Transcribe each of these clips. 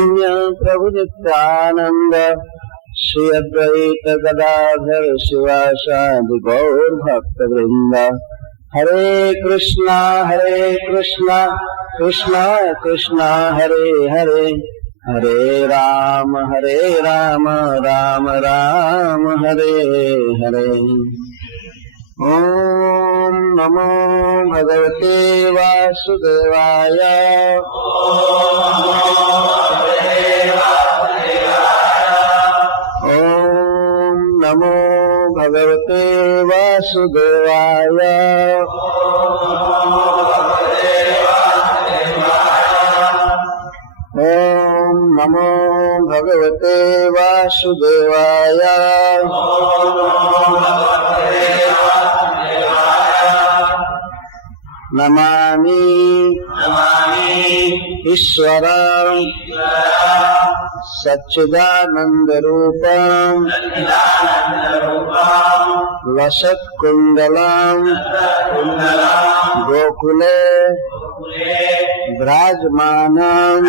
प्रभु नित्यानंद श्री अद्वैत गदाधर शिवासादि गौर भक्त वृंद। हरे कृष्णा कृष्णा कृष्णा हरे हरे, हरे राम राम राम हरे हरे। ओम नमो भगवते वासुदेवाय। ओम नमो भगवते वासुदेवाय। ओम नमो भगवते वासुदेवाय। नमामि ईश्वरं सच्चिदानन्दरूपं लसत्कुण्डलं गोकुले विराजमानं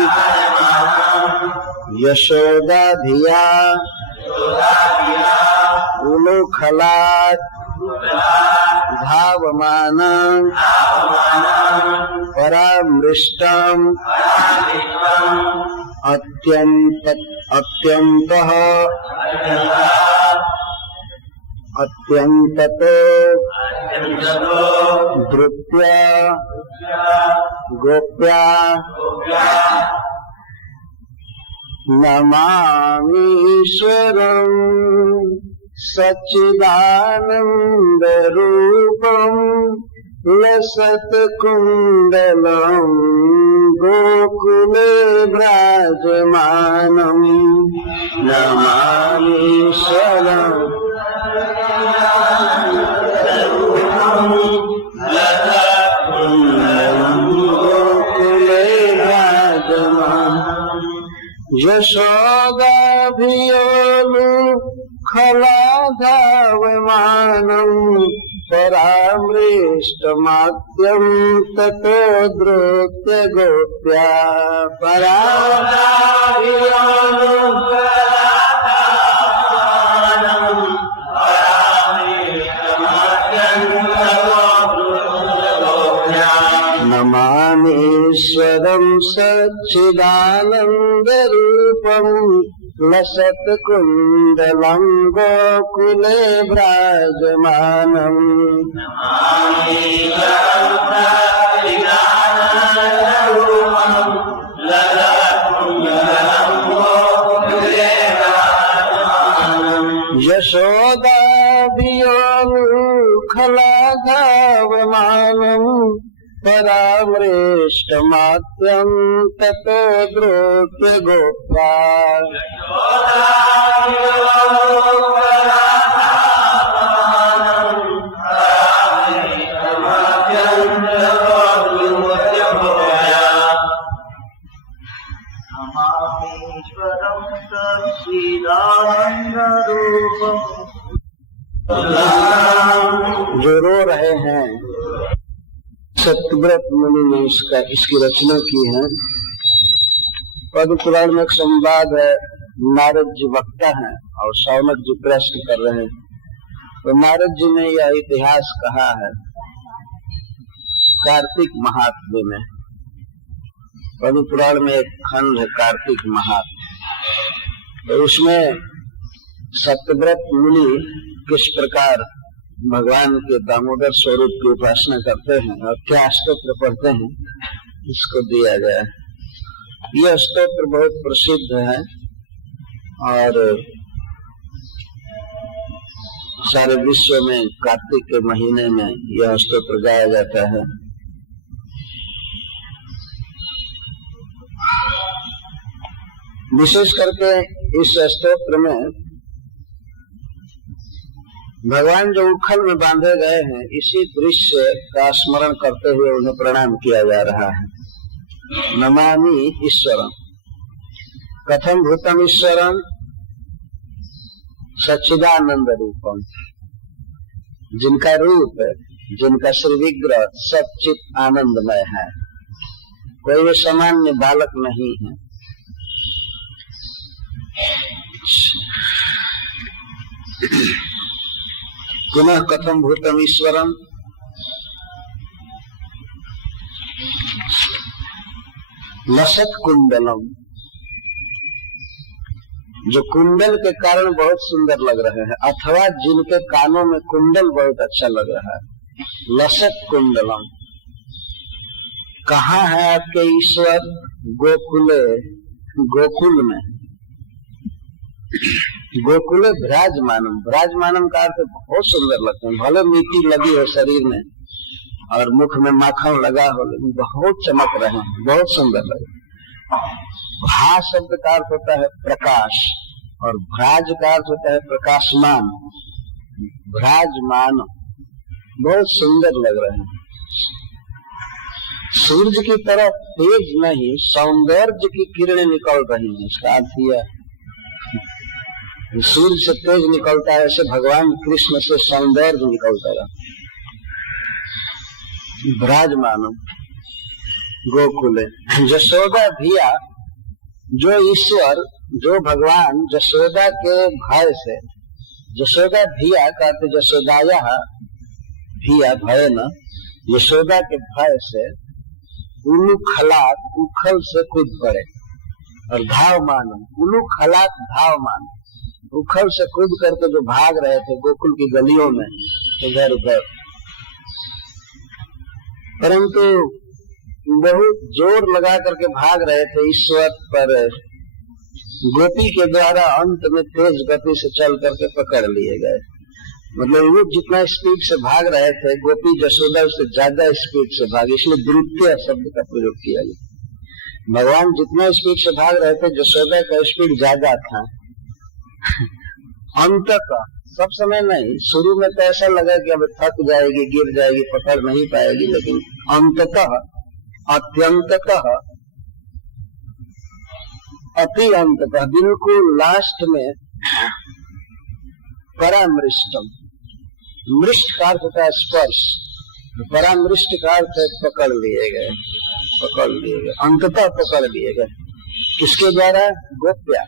यशोदाधिया उलूखलात् धावमानं परामृष्टम् अत्यन्ततो धृत्या गोप्या नमामीश्वरम् सच्चिदानन्दरूपम् लसत्कुण्डलम् गोकुले विराजमानम्। नमामीश्वरम् गोकुले विराजमानम् यशोदाभियोलुखलाधावमानम् परामृष्टमाद्यं ततो द्रोत्य गोप्या नमामीश्वरं सच्चिदानन्दरूपम् लसत्कुण्डलं गोकुले विराजमानम्। यशोदाभियोलुखलाधावमानम् परामृष्टमाद्यं ततो द्रोत्य गोप्या जो रो रहे हैं सत्यव्रत मुनि ने इसकी रचना की है। पद्म पुराण में एक संवाद है, नारद जी वक्ता हैं और शौनक जी प्रश्न कर रहे हैं। तो नारद जी ने यह इतिहास कहा है कार्तिक महात्म्य में। पद्म पुराण में एक खंड है कार्तिक महात्म्य, तो उसमें सत्यव्रत मुनि किस प्रकार भगवान के दामोदर स्वरूप की उपासना करते हैं और क्या स्तोत्र पढ़ते हैं इसको दिया गया है। यह स्तोत्र बहुत प्रसिद्ध है और सारे विश्व में कार्तिक के महीने में यह स्तोत्र गाया जाता है। विशेष करके इस स्तोत्र में भगवान जो उखल में बांधे गए हैं इसी दृश्य का स्मरण करते हुए उन्हें प्रणाम किया जा रहा है। नमामि ईश्वरम कथम भूतम ईश्वरम सच्चिदानंद रूपम, जिनका रूप जिनका श्री विग्रह सच्चित आनंदमय है, कोई भी सामान्य बालक नहीं है। पुनः कथम भूतम ईश्वरम, लसत कुंडलम, जो कुंडल के कारण बहुत सुंदर लग रहे हैं, अथवा जिनके कानों में कुंडल बहुत अच्छा लग रहा है। लसत कुंडलम, कहाँ है आपके ईश्वर? गोकुले, गोकुल में। गोकुले विराजमानम, विराजमानम का अर्थ बहुत सुंदर लगते हैं। भले मिट्टी लगी हो शरीर में और मुख में माखन लगा हो, लेकिन बहुत चमक रहे हैं, बहुत सुंदर लगे। भा शब्द का अर्थ होता है प्रकाश और भ्राज का अर्थ होता है प्रकाशमान। विराजमान, बहुत सुंदर लग रहे हैं। सूर्य की तरह तेज नहीं, सौंदर्य की किरणें निकल रही हैं। इसका अर्थ यह, सूर्य से तेज निकलता है, ऐसे भगवान कृष्ण से सौंदर्य निकलता है। विराजमान गोकुले, यशोदा भिया, जो ईश्वर, जो भगवान यशोदा के भय से, यशोदा भिया कहते यशोदाया भिया भय न, यशोदा के भय से उलू खलाक, उखल से कूद पड़े। और धावमान, उलू खलाक धावमान, उखल से कूद करके जो भाग रहे थे गोकुल की गलियों में इधर उधर, परंतु बहुत जोर लगा करके भाग रहे थे ईश्वर पर। गोपी के द्वारा अंत में तेज गति से चल करके पकड़ लिए गए। मतलब वो जितना स्पीड से भाग रहे थे, गोपी यशोदा उससे ज्यादा स्पीड से भागे, इसलिए द्रुत्य शब्द का प्रयोग किया गया। भगवान जितना स्पीड से भाग रहे थे, यशोदा का स्पीड ज्यादा था। अंततः, सब समय नहीं, शुरू में तो ऐसा लगा कि अब थक जाएगी, गिर जाएगी, पकड़ नहीं पाएगी, लेकिन अंततः, अत्यंततः, अति अंततः, बिल्कुल लास्ट में परामृष्टम, मृष्ट का अर्थ होता है स्पर्श, परामृष्ट का अर्थ है पकड़ लिए गए, पकड़ लिए गए, अंततः पकड़ लिए गए। किसके द्वारा? गोप्या,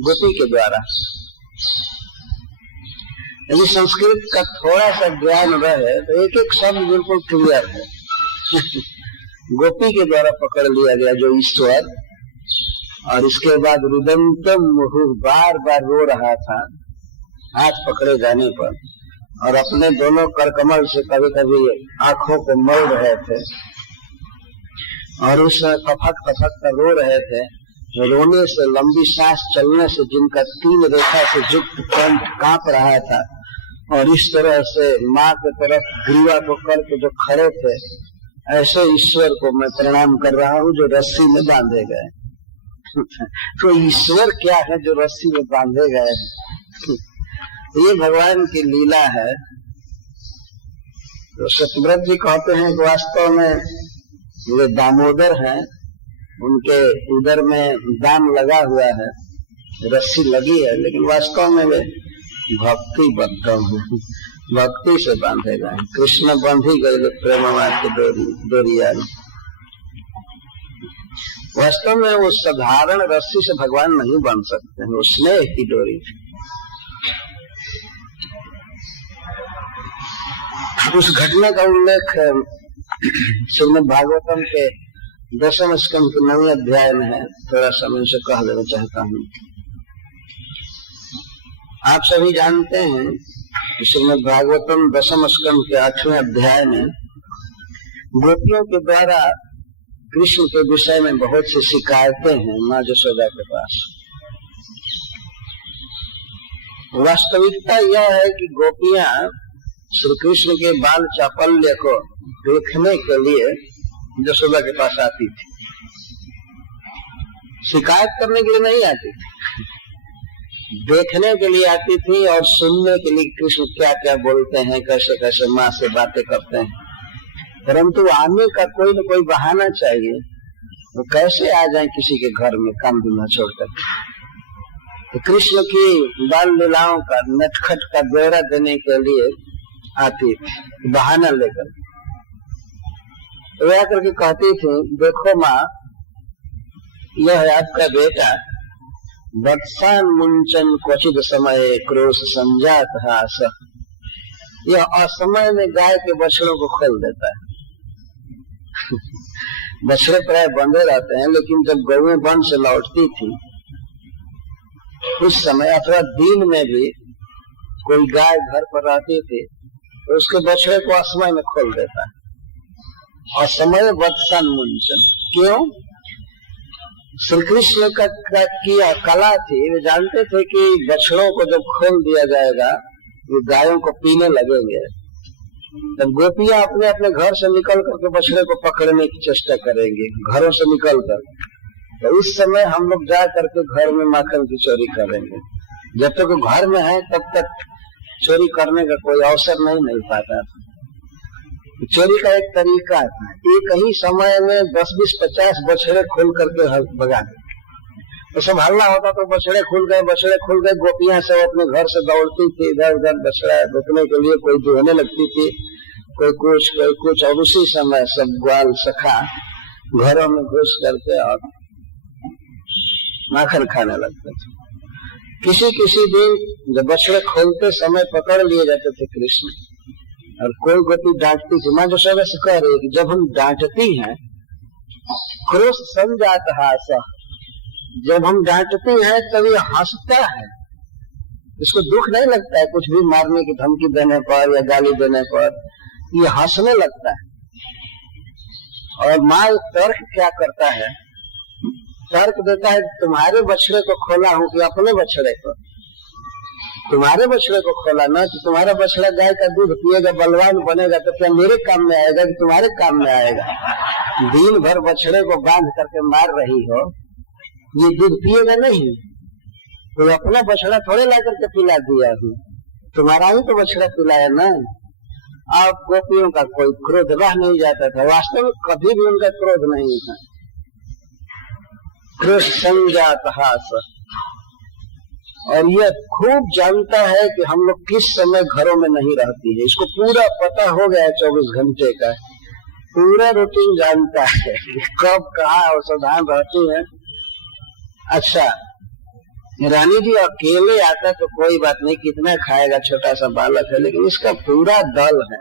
गोपी के द्वारा। यदि संस्कृत का थोड़ा सा ज्ञान रहे तो एक एक शब्द बिल्कुल क्लियर है। गोपी के द्वारा पकड़ लिया गया जो ईश्वर, और इसके बाद रुदंतम मुहुः, बार बार रो रहा था हाथ पकड़े जाने पर, और अपने दोनों करकमल से कभी कभी आंखों को मल रहे थे, और उस कफक कफक कर रो रहे थे। रोने से, लंबी सांस चलने से जिनका 3 रेखा से युक्त कंठ कांप रहा था, और इस तरह से माँ की तरफ ग्रीवा को करके जो खड़े थे, ऐसे ईश्वर को मैं प्रणाम कर रहा हूँ जो रस्सी में बांधे गए। तो ईश्वर क्या है जो रस्सी में बांधे गए? ये भगवान की लीला है। तो सत्यव्रत जी कहते हैं कि वास्तव में वे दामोदर हैं, उनके उदर में दाम लगा हुआ है, रस्सी लगी है, लेकिन वास्तव में वे भक्ति बद्ध हैं, भक्ति से बांधे गए। कृष्ण बंधी गए प्रेमवाद के डोरिया। वास्तव में वो साधारण रस्सी से भगवान नहीं बन सकते हैं, वो स्नेह की डोरी। उस घटना का उल्लेख श्रीमद् भागवतम के 10वें स्कंद के 9वें अध्याय में है। थोड़ा सा मैं इसे कह देना चाहता हूँ। आप सभी जानते हैं कि श्रीमद् भागवतम 10वें स्कंद के 8वें अध्याय में गोपियों के द्वारा कृष्ण के विषय में बहुत सी शिकायतें हैं माँ यशोदा के पास। वास्तविकता यह है कि गोपियां श्री कृष्ण के बाल चापल्य को देखने के लिए यशोदा के पास आती थी, शिकायत करने के लिए नहीं आती थी, देखने के लिए आती थी और सुनने के लिए कृष्ण क्या क्या बोलते हैं, कैसे कैसे माँ से बातें करते हैं। परंतु आने का कोई न कोई बहाना चाहिए, वो कैसे आ जाए किसी के घर में काम धंधा छोड़कर। तो कृष्ण की बाल लीलाओं का नटखट का ब्यौरा देने के लिए आती थी बहाना लेकर। तो वह करके कहती थी, देखो माँ, यह है आपका बेटा, वत्सान मुंचन क्वचित समय क्रोश संजात हास। यह असमय में गाय के बछड़ों को खोल देता है। बछड़े प्राय बंधे रहते हैं, लेकिन जब गौएं वन से लौटती थी उस समय अथवा दिन में भी कोई गाय घर पर रहती थी तो उसके बछड़े को असमय में खोल देता है। असमय वत्सन मुंचन, क्यों? श्री कृष्ण का किया कला थी, वे जानते थे कि बछड़ों को जब खोल दिया जाएगा वो गायों को पीने लगेंगे, तब गोपियां अपने अपने घर से निकल करके बछड़े को पकड़ने की चेष्टा करेंगी, घरों से निकल कर। तो उस समय हम लोग जा करके घर में माखन की चोरी करेंगे। जब तक तो घर में है तब तक चोरी करने का कोई अवसर नहीं मिल पाता। चोरी का एक तरीका था, एक ही समय में 10, 20, 50 बछड़े खोल करके भगा। तो सब हल्ला होता तो बछड़े खुल गए। गोपियां सब अपने घर से दौड़ती थी इधर उधर बछड़ा रोकने के लिए, कोई दुहने लगती थी, कोई कुछ। और उसी समय सब ग्वाल सखा घरों में घुस करके और माखन खाने लगते थे। किसी दिन जब बछड़े खोलते समय पकड़ लिए जाते थे कृष्ण, और कोई गोपी डांटती थी। माँ जो सब से कह रही है कि जब हम डांटती हैं क्रोध संजात हास, जब हम डांटते हैं तभी हंसता है, इसको दुख नहीं लगता है कुछ भी मारने की धमकी देने पर या गाली देने पर, ये हंसने लगता है। और माँ तर्क क्या करता है, तर्क देता है तुम्हारे बछड़े को खोला हूं कि अपने बछड़े को? तुम्हारे बछड़े को खोला ना, तो तुम्हारा बछड़ा गाय का दूध पिएगा, बलवान बनेगा, तो क्या मेरे काम में आएगा कि तुम्हारे काम में आएगा? दिन भर बछड़े को बांध करके मार रही हो, ये दूध पिएगा नहीं, तो अपना बछड़ा थोड़े ला करके पिला दिया हूँ, तुम्हारा ही तो बछड़ा पिलाया ना। आप गोपियों का कोई क्रोध रह नहीं जाता था, वास्तव में कभी भी उनका क्रोध नहीं था। क्रोध संजात हास, और यह खूब जानता है कि हम लोग किस समय घरों में नहीं रहती है, इसको पूरा पता हो गया 24 घंटे का, पूरा रूटीन जानता है कब कहाँ अवसावधान रहती है। अच्छा, रानी जी अकेले आता तो कोई बात नहीं, कितना खाएगा, छोटा सा बालक है, लेकिन इसका पूरा दल है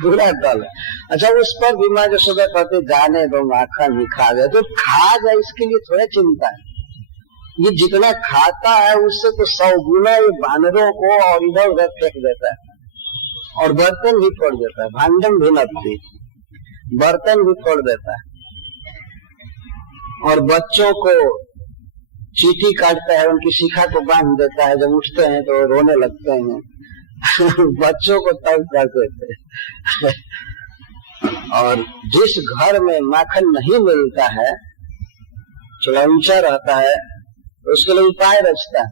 पूरा दल है। अच्छा, उस पर भी माँ जो सुबह कहते जाने दो माखन ही खा गए, तो खा जाए इसके लिए थोड़ा चिंता है। ये जितना खाता है उससे तो 100 गुना ये बानरों को और इधर उधर फेंक देता है, और बर्तन भी फोड़ देता है, भांडन भी नपती, बर्तन भी फोड़ देता है, और बच्चों को चीटी काटता है, उनकी शिखा को बांध देता है, जब उठते हैं तो रोने लगते हैं बच्चों को तंग कर देते और जिस घर में माखन नहीं मिलता है, थोड़ा ऊंचा रहता है, तो उसके लिए उपाय रचता है,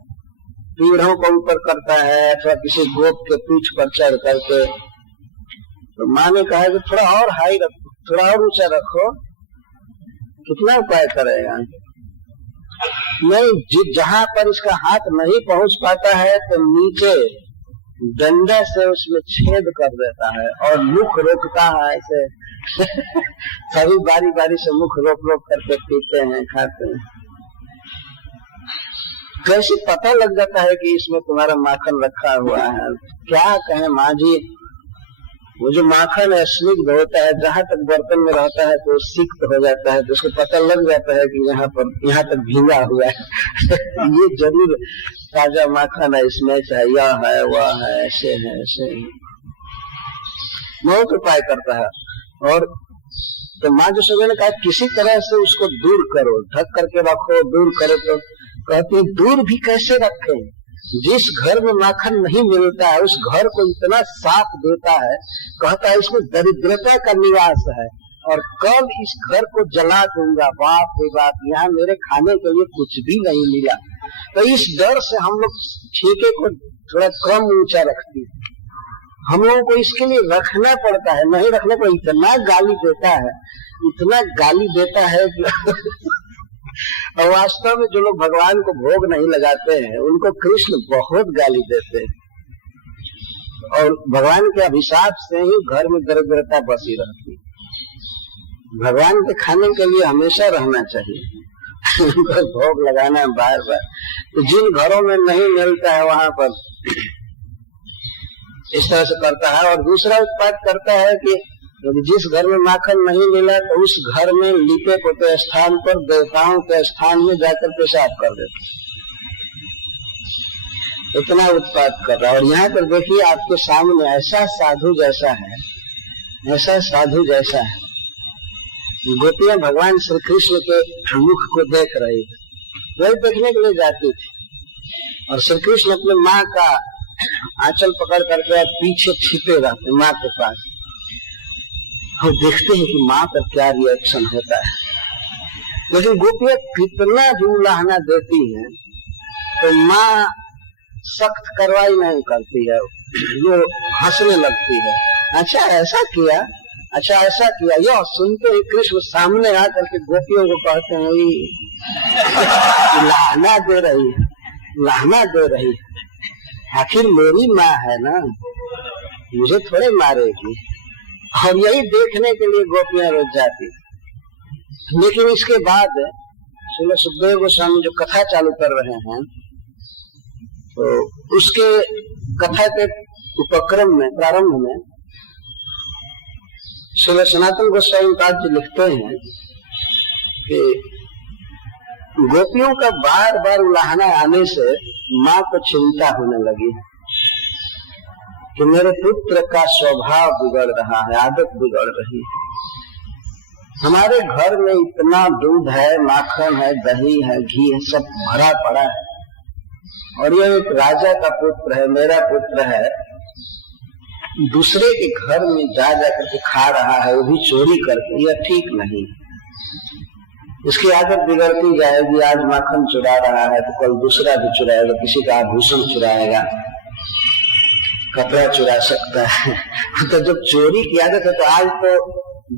पीढ़ों को ऊपर करता है अथवा किसी गोप के पीठ पर चढ़ करके। तो माँ ने कहा कि थोड़ा और हाई रखो, थोड़ा और ऊंचा रखो, कितना उपाय करेगा? नहीं, जहां पर इसका हाथ नहीं पहुंच पाता है तो नीचे डंडे से उसमें छेद कर देता है और मुख रोकता है ऐसे सभी बारी बारी से मुख रोक रोक करके पीते हैं, खाते हैं। कैसे पता लग जाता है कि इसमें तुम्हारा माखन रखा हुआ है? क्या कहें माँ जी, वो जो माखन है स्निग्ध होता है, जहां तक बर्तन में रहता है तो सिक्त हो जाता है, तो उसको पता लग जाता है कि यहाँ तक भींगा हुआ है ये जरूर ताजा माखन है, इसमें चाहे यह है वह है, ऐसे है ऐसे है, बहुत उपाय करता है। और तो माँ जो सुबह ने कहा किसी तरह से उसको दूर करो, ढक करके रखो, दूर करो, तो कहती दूर भी कैसे रखें? जिस घर में माखन नहीं मिलता है उस घर को इतना साफ देता है, कहता है इसमें दरिद्रता का निवास है और कल इस घर को जला दूंगा, बाप रे बाप, यहाँ मेरे खाने के लिए कुछ भी नहीं मिला। तो इस डर से हम लोग ठेके को थोड़ा कम ऊंचा रखते हैं, हम लोगों को इसके लिए रखना पड़ता है, नहीं रखने पर इतना गाली देता है, इतना गाली देता है और वास्तव में जो लोग भगवान को भोग नहीं लगाते हैं उनको कृष्ण बहुत गाली देते हैं, और भगवान के अभिशाप से ही घर में दरिद्रता बसी रहती है। भगवान के खाने के लिए हमेशा रहना चाहिए भोग लगाना है बार बार। तो जिन घरों में नहीं मिलता है वहां पर इस तरह से करता है। और दूसरा उत्पाद करता है कि जिस घर में माखन नहीं मिला तो उस घर में लिपे पोते स्थान पर देवताओं के स्थान में जाकर पेशाब कर देते, इतना उत्पाद कर रहा है। और यहाँ पर देखिए आपके सामने ऐसा साधु जैसा है, ऐसा साधु जैसा है। गोपियां भगवान श्री कृष्ण के मुख को देख रही थी, वही देखने के लिए जाती थी। और श्री कृष्ण अपने माँ का आंचल पकड़ करके पीछे छिपे रहते माँ के पास, और देखते हैं कि माँ का क्या रिएक्शन होता है। लेकिन गोपियां कितना भी उलाहना देती हैं तो माँ सख्त कार्रवाई नहीं करती है, वो हंसने लगती है। अच्छा ऐसा किया, अच्छा ऐसा किया। यह सुनते ही कृष्ण सामने आकर के गोपियों को कहते हैं लाहना दे रही, लाहना दे रही, आखिर मेरी माँ है ना, मुझे थोड़े मारेगी। और यही देखने के लिए गोपियां रोज जाती। लेकिन इसके बाद श्रील सुखदेव गोस्वामी जो कथा चालू कर रहे हैं तो उसके कथा के उपक्रम में प्रारंभ में श्रील सनातन गोस्वामी पाद जी लिखते हैं कि गोपियों का बार बार उलाहना आने से माँ को चिंता होने लगी कि मेरे पुत्र का स्वभाव बिगड़ रहा है, आदत बिगड़ रही है। हमारे घर में इतना दूध है, माखन है, दही है, घी है, सब भरा पड़ा है, और ये एक राजा का पुत्र है, मेरा पुत्र है, दूसरे के घर में जा करके खा रहा है, वो भी चोरी करके। यह ठीक नहीं, इसकी आदत बिगड़ती जाएगी। आज माखन चुरा रहा है तो कल दूसरा भी चुराएगा, किसी का आभूषण चुराएगा, कपड़ा चुरा सकता है। तो जब चोरी की आदत है तो आज तो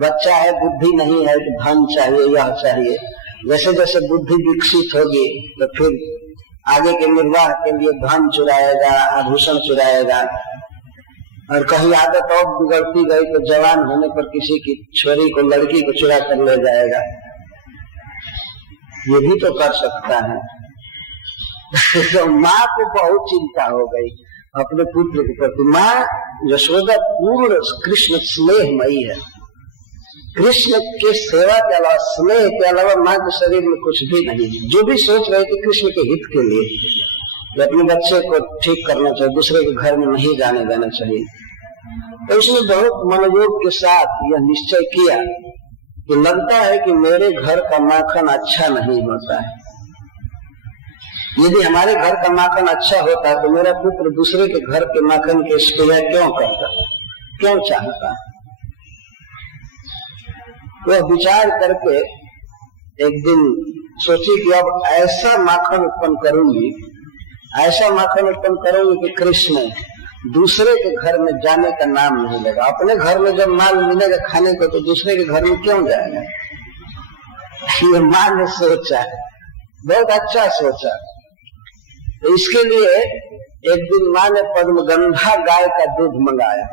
बच्चा है, बुद्धि नहीं है, तो धन चाहिए, यह चाहिए। जैसे जैसे बुद्धि विकसित होगी तो फिर आगे के निर्वाह के लिए धन चुराएगा, आभूषण चुराएगा। और कहीं आदत और बिगड़ती गई तो जवान होने पर किसी की छोरी को, लड़की को चुरा कर ले जाएगा, ये भी तो कर सकता है। तो माँ को बहुत चिंता हो गई अपने पुत्र के प्रति। माँ यशोदा पूर्ण कृष्ण स्नेहमयी है, कृष्ण के सेवा के अलावा, स्नेह के अलावा माँ के शरीर में कुछ भी नहीं। जो भी सोच रहे थे कृष्ण के हित के लिए, अपने बच्चे को ठीक करना चाहिए, दूसरे के घर में नहीं जाने देना चाहिए। तो उसने बहुत मनोयोग के साथ यह निश्चय किया कि लगता है कि मेरे घर का माखन अच्छा नहीं होता है। यदि हमारे घर का माखन अच्छा होता तो मेरा पुत्र दूसरे के घर के माखन के स्पेयर क्यों करता, क्यों चाहता। वह विचार करके एक दिन सोची कि अब ऐसा माखन उत्पन्न करूंगी, ऐसा माखन उत्पन्न करूंगी कि कृष्ण दूसरे के घर में जाने का नाम नहीं लेगा। अपने घर में जब माल मिलेगा खाने को तो दूसरे के घर में क्यों जाएगा। ये माँ ने सोचा, बहुत अच्छा सोचा। तो इसके लिए एक दिन माँ ने पद्मगंधा गाय का दूध मंगाया।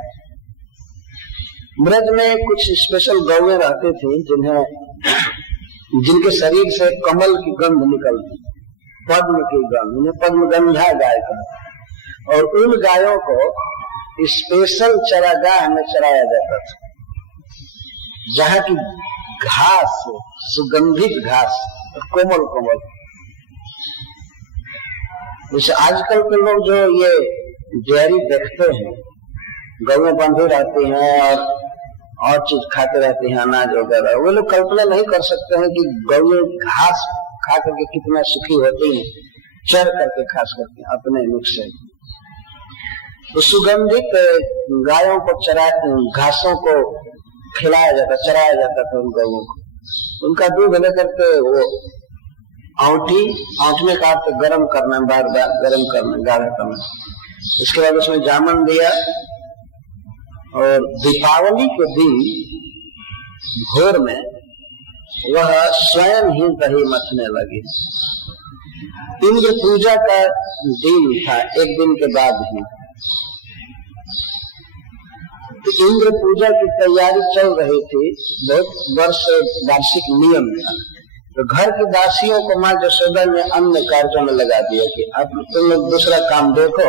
ब्रज में कुछ स्पेशल गौएं रहते थे जिनके शरीर से कमल की गंध निकलती, पद्म की गंध, उन्हें पद्मगंधा गाय का। और उन गायों को स्पेशल चरागाह में चराया जाता था, जहाँ की घास, सुगंधित घास, कोमल कोमल। जैसे आजकल के लोग जो ये डेयरी देखते हैं, गौएं बंधी रहती हैं और चीज खाते रहते हैं, अनाज वगैरह, वो लोग कल्पना नहीं कर सकते हैं कि गौएं घास खा करके कितना सुखी होती हैं, चर करके खास करके अपने मुख से। तो सुगंधित गायों को घासों को खिलाया जाता, चराया जाता था उन गौओं को। उनका दूध लेकर के वो औंठने का तो गर्म करना, बार बार गर्म करना, गाढ़ा करना। इसके बाद उसमें जामन दिया और दीपावली के दिन भोर में वह स्वयं ही दही मथने लगी। इंद्र पूजा का दिन था, एक दिन के बाद ही। तो इंद्र पूजा की तैयारी चल रही थी, बहुत वर्ष वार्षिक नियम था। तो घर की दासियों को माँ यशोदा ने अन्य कार्यों में लगा दिया कि अब तुम लोग दूसरा काम देखो,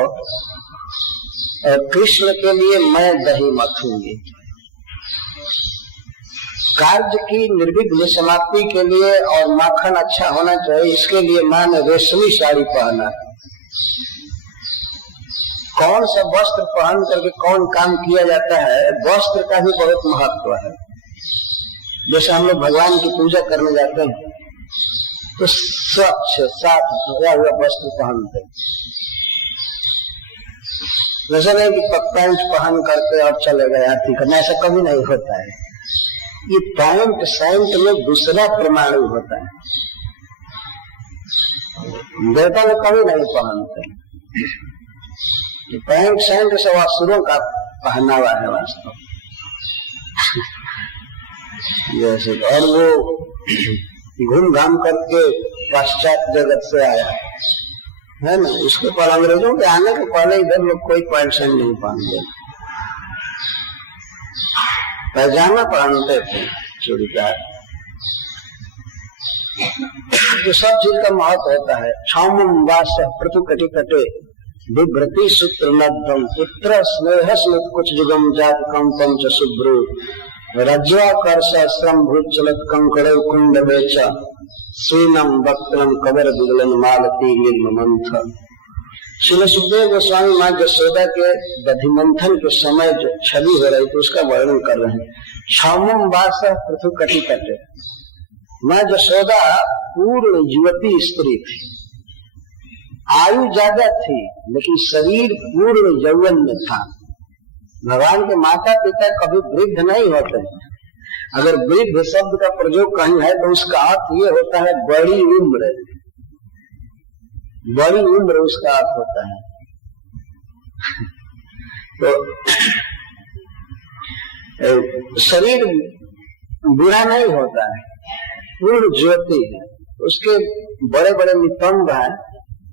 और कृष्ण के लिए मैं दही मथूंगी। कार्य की निर्विघ्न समाप्ति के लिए और माखन अच्छा होना चाहिए, इसके लिए माँ ने रेशमी साड़ी पहना। कौन सा वस्त्र पहन करके कौन काम किया जाता है, वस्त्र का भी बहुत महत्व है। जैसे हम लोग भगवान की पूजा करने जाते हैं तो स्वच्छ साफ धोया हुआ वस्त्र पहनते हैं, वैसा नहीं कि पैंट पहन करके और चले गए आरती करना, ऐसा कभी नहीं होता है। ये पैंट सैंट में दूसरा परमाणु होता है, देवता लोग कभी नहीं पहनते। पैंट सैंट सब असुरों का पहनावा है वास्तव। जैसे और वो घूम घाम करके पाश्चात्य जगत से आया है ना, उसके पर अंग्रेजों के आने के पहले इधर लोग कोई पैंट शर्ट नहीं पहनते, पैजामा पहनते थे, चूड़ीदार। तो सब चीज का महत्व होता है। क्षौमं वास पृथु कटि कटे बिभ्रति सूत्र नद्धम पुत्र स्नेह स्मित कुछ जुगम जात कंपम च शुभ्रु रज्वाकर्ष श्रम भूचलत कंकड़ कुंड बेच श्रीनम वक्त्रम कबर विगलन मालती निर्मंथ। श्री सुखदेव गोस्वामी माँ यशोदा के दधिमंथन के समय जो छवि हो रही थी उसका वर्णन कर रहे हैं। क्षौमं वास पृथु कटि कटे। माँ यशोदा पूर्ण युवती स्त्री थी, आयु ज्यादा थी लेकिन शरीर पूर्ण यौवन में था। भगवान के माता पिता कभी वृद्ध नहीं होते। अगर वृद्ध शब्द का प्रयोग कहीं है तो उसका अर्थ ये होता है बड़ी उम्र, बड़ी उम्र उसका अर्थ होता है। तो शरीर बुरा नहीं होता है, पूर्ण ज्योति है, उसके बड़े बड़े नितंब हैं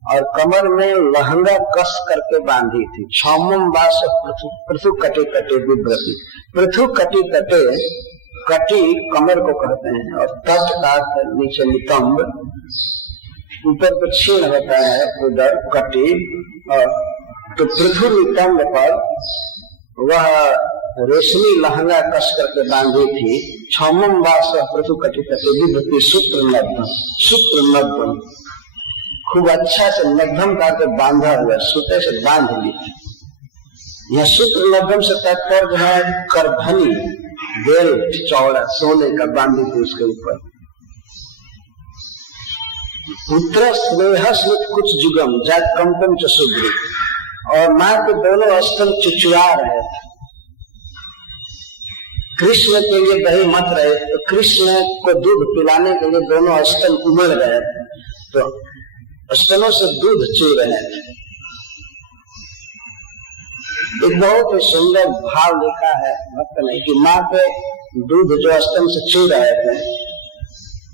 और कमर में लहंगा कस करके बांधी थी। क्षौमं वास पृथु कटे कटे विभ्रति। पृथु कटी कटे, कटी कमर को कहते हैं और तट का नीचे नितंब, ऊपर पर छीण होता है, उधर कटी। और तो पृथु नितंब पर वह रेशमी लहंगा कस करके बांधी थी। क्षौमं वास पृथु कटी कटे विभ्रति सूत्र नद्धम। सूत्र नद्धम खूब अच्छा से नद्धम करके बांधा हुआ, सूते से बांध ली थी। यह सूत्र नद्धम से तात्पर्य है करधनी, बेल्ट चौड़ा सोने का बांधी थी उसके ऊपर। पुत्र स्नेह स्मित कुछ जुगम जात कंपम च शुभ्र। और माँ के दोनों स्तन चुचुआ रहे थे। कृष्ण के लिए दही मत रहे तो कृष्ण को दूध पिलाने के लिए दोनों स्तन उमड़ गए थे, तो स्तनों से दूध चू रहे थे। एक बहुत ही सुंदर भाव लिखा है भक्त ने कि माँ के दूध जो स्तन से चू रहे थे,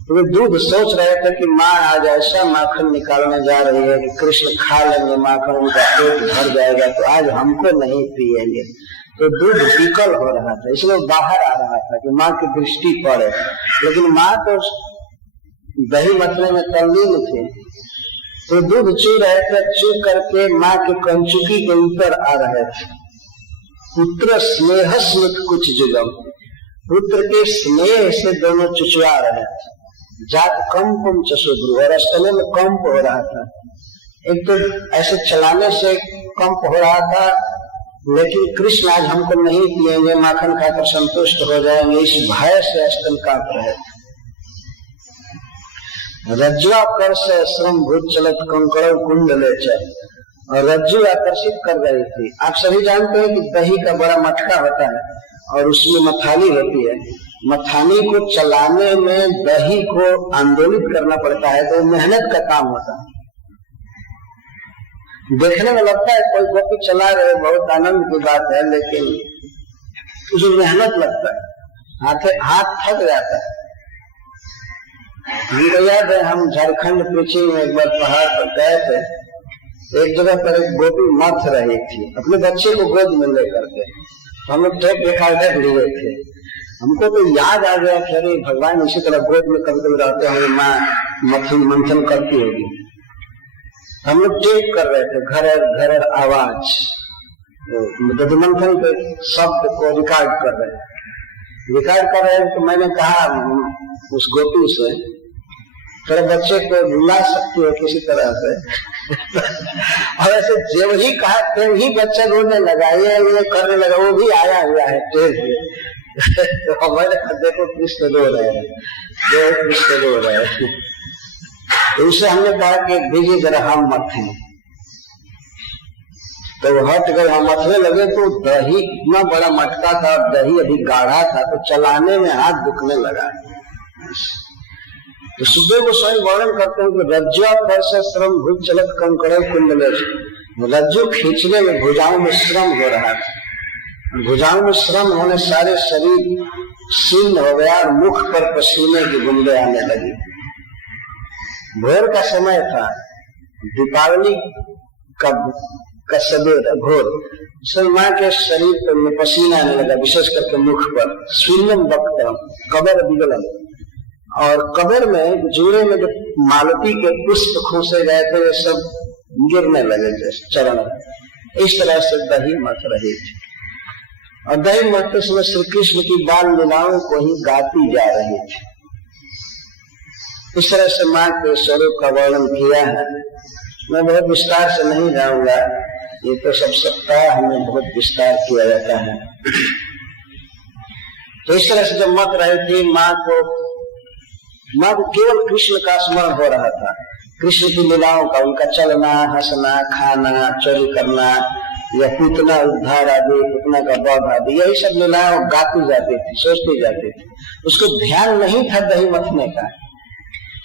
तो वे दूध सोच रहे थे कि माँ आज ऐसा माखन निकालने जा रही है कि कृष्ण खा लेंगे माखन, उनका पेट भर जाएगा, तो आज हमको नहीं पिएंगे। तो दूध विकल हो रहा था, इसलिए बाहर आ रहा था कि माँ की दृष्टि पड़े। लेकिन माँ तो दही मथने में तल्लीन थी, तो दूध चू रहे थे, चू करके माँ के कंचुकी के ऊपर आ रहे थे। पुत्र स्नेह स्मित कुछ जुगम, पुत्र के स्नेह से दोनों चुचुआ रहे थे। जात कंपम च शुभ्रु, और स्तन में कंप हो रहा था। एक तो ऐसे चलाने से कंप हो रहा था, लेकिन कृष्ण आज हमको नहीं पिएंगे, माखन खाकर संतुष्ट हो जाएंगे, इस भय से स्तन कांप रहे थे। रज्जुआकर्ष श्रम भूत चलत कंकड़ कुंडले च, और रज्जु आकर्षित कर रही थी। आप सभी जानते हैं कि दही का बड़ा मटका होता है और उसमें मथानी होती है। मथानी को चलाने में दही को आंदोलित करना पड़ता है, तो मेहनत का काम होता है। देखने में लगता है कोई गोपी चला रहे, बहुत आनंद की बात है, लेकिन उसमें मेहनत लगता है, हाथ थक जाता है। मुझे याद है हम झारखंड पीछे में एक बार पहाड़ पर गए थे, एक जगह पर एक गोपी मथ रही थी अपने बच्चे को गोद में लेकर के। हम लोग टेप रिकॉर्डर लिए थे, हमको तो याद आ गया कि अरे भगवान इसी तरह गोद में कभी कभी रहते होंगे, माँ मंथन करती होगी। हम लोग टेप कर रहे थे, घर घर आवाज, मंथन के शब्द को रिकॉर्ड कर रहे हैं। तो मैंने कहा उस गोपी से, तेरे बच्चे को रुला सकती हो किसी तरह से। और ऐसे जब ही कहा तब ही बच्चा रोने लगा, ये करने लगा, वो भी आया हुआ है तेज में। तो हमारे देखो कृष्ण रो रहे हैं, कृष्ण रो रहे हैं। तो उससे हमने कहा कि भेजिए जरा हम मत हैं। तो वो हट गए, हम मथने लगे तो दही इतना बड़ा मटका था, दही अभी गाढ़ा था, तो चलाने में हाथ दुखने लगा। तो सुखदेव गोस्वामी वर्णन करते हैं कि रज्जु पर से श्रम भूत चलत कंकड़े कुंडले, रज्जु खींचने में भुजाओं में श्रम हो रहा था। भुजाओं में श्रम होने सारे शरीर शीर्ण हो गया और मुख पर पसीने की बूंदें आने लगी। भोर का समय था, दीपावली का सवेर भोर, माँ के शरीर पर पसीना आने लगा, विशेष करके मुख पर। स्वीनम वक्तम कबर विगलन, और कबर में जूड़े में जो मालती के पुष्प खोसे गए थे वे सब गिरने लगे थे चरण। इस तरह से दही मथ रही थी, और दही मथते समय श्री कृष्ण की बाल लीलाओं को ही गाती जा रही थी। इस तरह से माँ के स्वरूप का वर्णन किया है। मैं बहुत विस्तार से नहीं जाऊंगा, ये तो सब सप्ताह हमें बहुत विस्तार किया जाता है। तो इस तरह से जब मत रही थी, माँ को केवल कृष्ण का स्मरण हो रहा था, कृष्ण की लीलाओं का, उनका चलना, हंसना, खाना, चोरी करना, या पूतना उद्धार आदि, पूतना का वध आदि, यही सब लीलाएं गाती जाती थी, सोचती जाती थी। उसको ध्यान नहीं था दही मथने का,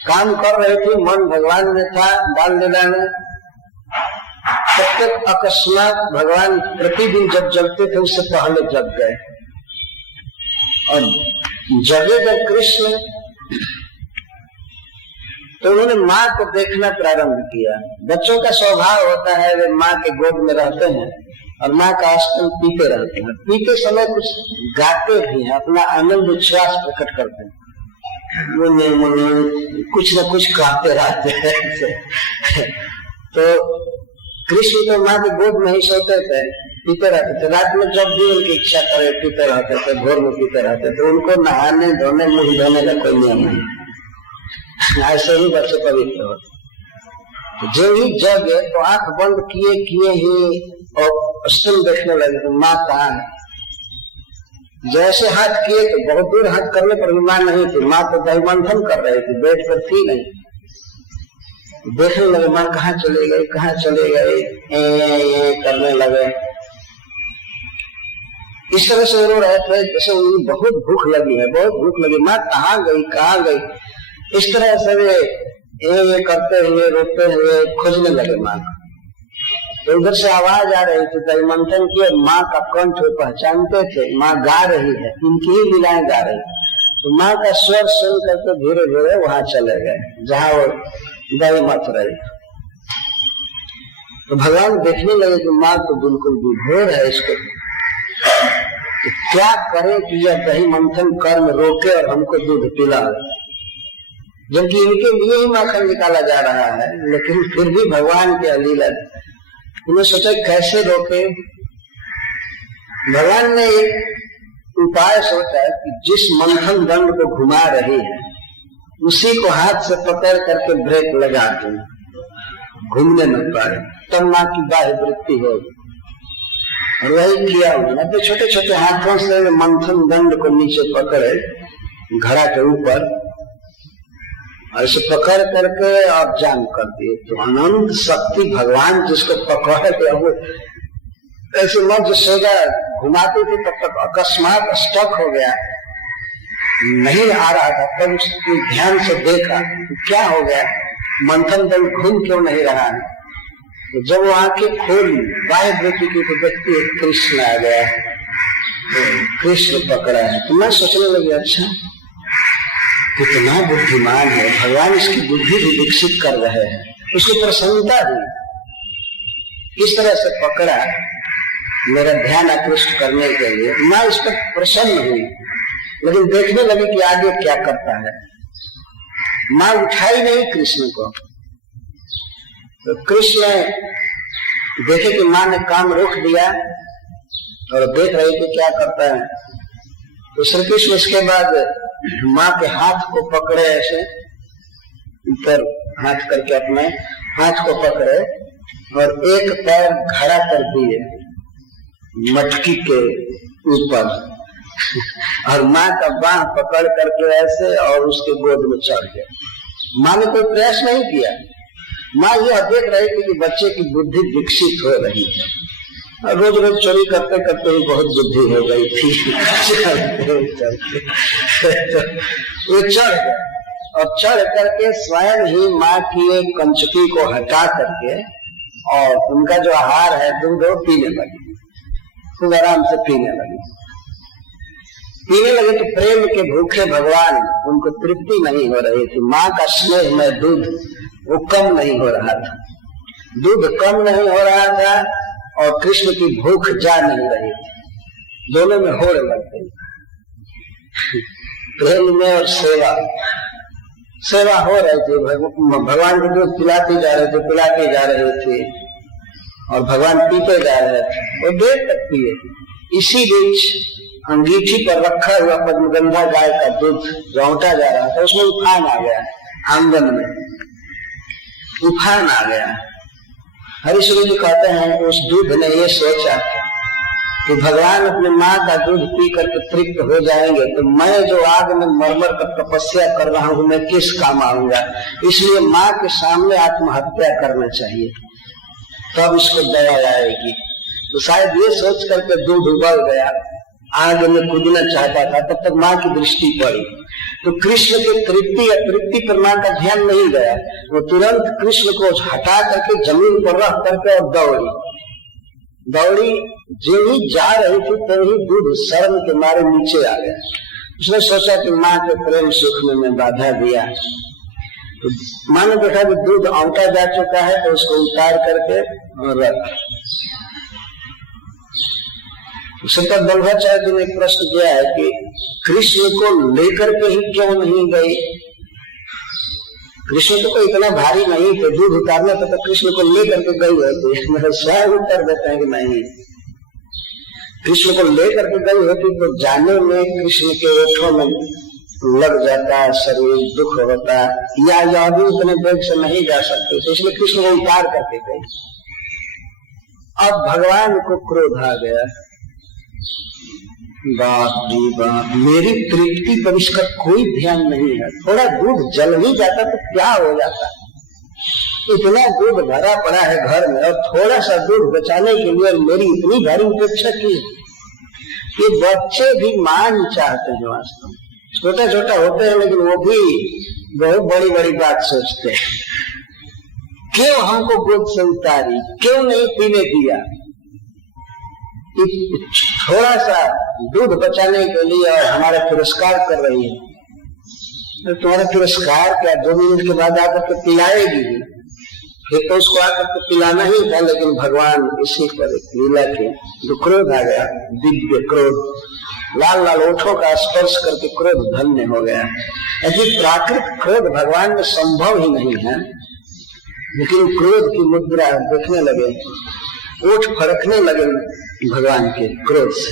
काम कर रही थी, मन भगवान में था, बाल लीला में। तब अकस्मात भगवान प्रतिदिन जब जगते थे उससे पहले जग गए, और जगे जब कृष्ण तो उन्होंने माँ को देखना प्रारंभ किया। बच्चों का स्वभाव होता है, वे माँ के गोद में रहते हैं और माँ का स्तन पीते रहते हैं। पीते समय कुछ गाते भी हैं, अपना आनंद उच्छ्वास प्रकट करते हैं, मुन्ने मुन्ने कुछ न कुछ कहते रहते हैं। तो कृष्ण तो माँ के गोद में ही सोते थे, पीते रहते थे। रात में जब भी उनकी इच्छा करे पीते रहते थे, भोर में पीते रहते थे। उनको नहाने धोने मुंह धोने का कोई नियम नहीं, ऐसे ही बच्चे पवित्र होते। जो ही जगे तो आंख बंद किए ही और स्तन देखने लगे तो माँ कहाँ है। जैसे हाथ किए तो बहुत दूर हाथ करने पर भी माँ नहीं थी, माँ तो दही मंथन कर रही थी, बेड पर थी नहीं। देखने लगे माँ कहाँ चले गई, कहाँ चले गए, करने लगे। इस तरह से रो रहे थे जैसे उन्हें बहुत भूख लगी है, बहुत भूख लगी। माँ कहाँ गई, कहाँ गई, इस तरह से वे ये करते हुए रोते हुए खोजने लगे माँ को। तो उधर से आवाज आ रही थी, दही मंथन की, और माँ का कंठ पहचानते थे, माँ गा रही है, इनकी ही लीलाएं गा रही। तो माँ का स्वर सुन करके धीरे धीरे वहां चले गए जहाँ वो दही मथ रही। तो भगवान देखने लगे कि माँ तो बिल्कुल विभोर है, इसको तो क्या करे कि यह दही मंथन कर्म रोके और हमको दूध पिला, जबकि इनके लिए ही माखन निकाला जा रहा है। लेकिन फिर भी भगवान के अलीला, उन्हें सोचा कैसे रोके। भगवान ने एक उपाय सोचा कि जिस मंथन दंड को घुमा रही है उसी को हाथ से पकड़ करके ब्रेक लगा दो, घूमने न पाए, तब माँ की बाह्य वृत्ति होगी। और वही किया उन्होंने, तो छोटे छोटे हाथों से मंथन दंड को नीचे पकड़े घड़ा के ऊपर, ऐसे पकड़ करके और जाम कर दिए। तो अनंत शक्ति भगवान जिसको पकड़ के वो ऐसे मत सोजा घुमाती थी, तब तक अकस्मात स्टक हो गया, नहीं आ रहा था। तब उसने ध्यान से देखा तो क्या हो गया, मंथन दल घूम क्यों नहीं रहा है। तो जब वो आंखें खोली बाह्य वृत्ति की तो देखती है कृष्ण आ गया, कृष्ण पकड़ा है। तो मैं सोचने लगी अच्छा कितना बुद्धिमान है भगवान, इसकी बुद्धि भी विकसित कर रहे हैं। उसको प्रसन्नता हुई, इस तरह से पकड़ा मेरा ध्यान आकृष्ट करने के लिए। मैं इस पर प्रसन्न हुई लेकिन देखने लगी कि आगे क्या करता है। माँ उठाई नहीं कृष्ण को, तो कृष्ण देखे कि माँ ने काम रोक दिया और देख रहे कि क्या करता है। तो श्री कृष्ण इसके बाद माँ के हाथ को पकड़े, ऐसे ऊपर हाथ करके अपने हाथ को पकड़े और एक पैर खड़ा कर दिए मटकी के ऊपर और माँ का बांह पकड़ करके ऐसे और उसके गोद में चढ़ गए। माँ ने कोई प्रयास नहीं किया। माँ यह देख रही थी कि बच्चे की बुद्धि विकसित हो रही है। रोज रोज चोरी करते करते ही बहुत बुद्धि हो गई थी। वो चढ़ गए और चढ़ करके स्वयं ही माँ की एक कंचकी को हटा करके और उनका जो आहार है दूध वो पीने लगी, खूब आराम से पीने लगे तो प्रेम के भूखे भगवान उनको तृप्ति नहीं हो रही थी। माँ का स्नेह में दूध वो कम नहीं हो रहा था, दूध कम नहीं हो रहा था और कृष्ण की भूख जा नहीं रही थी, दोनों में होड़ लग गई। प्रेम में और सेवा हो रही थी, भगवान को दूध पिलाते जा रहे थे और भगवान पीते जा रहे थे। वो देर तक पिए। इसी बीच अंगीठी पर रखा हुआ पद्मगंधा गाय का दूध लौटा जा रहा था, उसमें उफान आ गया, आंगन में उफान आ गया। हरिश्री जी कहते हैं उस दूध ने ये सोचा कि भगवान अपने माँ का दूध पी करके तृप्त हो जाएंगे तो मैं जो आग में मरमर कर तपस्या कर रहा हूँ मैं किस काम आऊंगा, इसलिए माँ के सामने आत्महत्या करना चाहिए, तब इसको दया आएगी। तो शायद ये सोच करके दूध उबल गया, आग में कूदना चाहता था, तब तक माँ की दृष्टि पड़ी तो कृष्ण की तृप्ति अतृप्ति पर माँ का ध्यान नहीं गया। वो तुरंत कृष्ण को हटा करके जमीन पर रख करके और दौड़ी जो ही जा रही थी तो ही दूध शर्म के मारे नीचे आ गया। उसने सोचा कि माँ के प्रेम सुख में मैं बाधा दिया। तो माँ ने देखा कि दूध औंटा जा चुका है तो उसको उतार करके रख। संत वल्लभाचार्य जी ने एक प्रश्न किया है कि कृष्ण को लेकर के ही क्यों नहीं गई। कृष्ण तो कोई इतना भारी नहीं थे, दूध उतारने तो कृष्ण को लेकर के गई होती। मतलब स्वयं उत्तर देते हैं कि नहीं, कृष्ण को लेकर के गई होती तो जाने में कृष्ण के ओठों में लग जाता, शरीर दुख होता, या यह भी उतने वेग से नहीं जा सकते, तो इसलिए कृष्ण को उतार करके गई। अब भगवान को क्रोध आ गया, बाप रे बाप, मेरी तृप्ति पर इसका कोई ध्यान नहीं है। थोड़ा दूध जल ही जाता तो क्या हो जाता, इतना दूध भरा पड़ा है घर में और थोड़ा सा दूध बचाने के लिए मेरी इतनी भारी उपेक्षा की। ये बच्चे भी मान चाहते हैं, वास्तव में छोटा छोटा होते हैं लेकिन वो भी बहुत बड़ी बड़ी बात सोचते हैं। क्यों हमको गोद से उतारी, क्यों नहीं पीने दिया, थोड़ा सा दूध बचाने के लिए और हमारा तिरस्कार कर रही है। तो तुम्हारा तिरस्कार क्या 2 मिनट के बाद आकर के पिलाएगी, फिर तो उसको आकर के पिलाना ही था। लेकिन भगवान इसी पर लीला के क्रोध आ गया, दिव्य क्रोध, लाल लाल ओठों का स्पर्श करके क्रोध धन्य हो गया। ऐसी प्राकृतिक क्रोध भगवान में संभव ही नहीं है, लेकिन क्रोध की मुद्रा देखने लगे, ओठ फड़कने लगे भगवान के क्रोध से।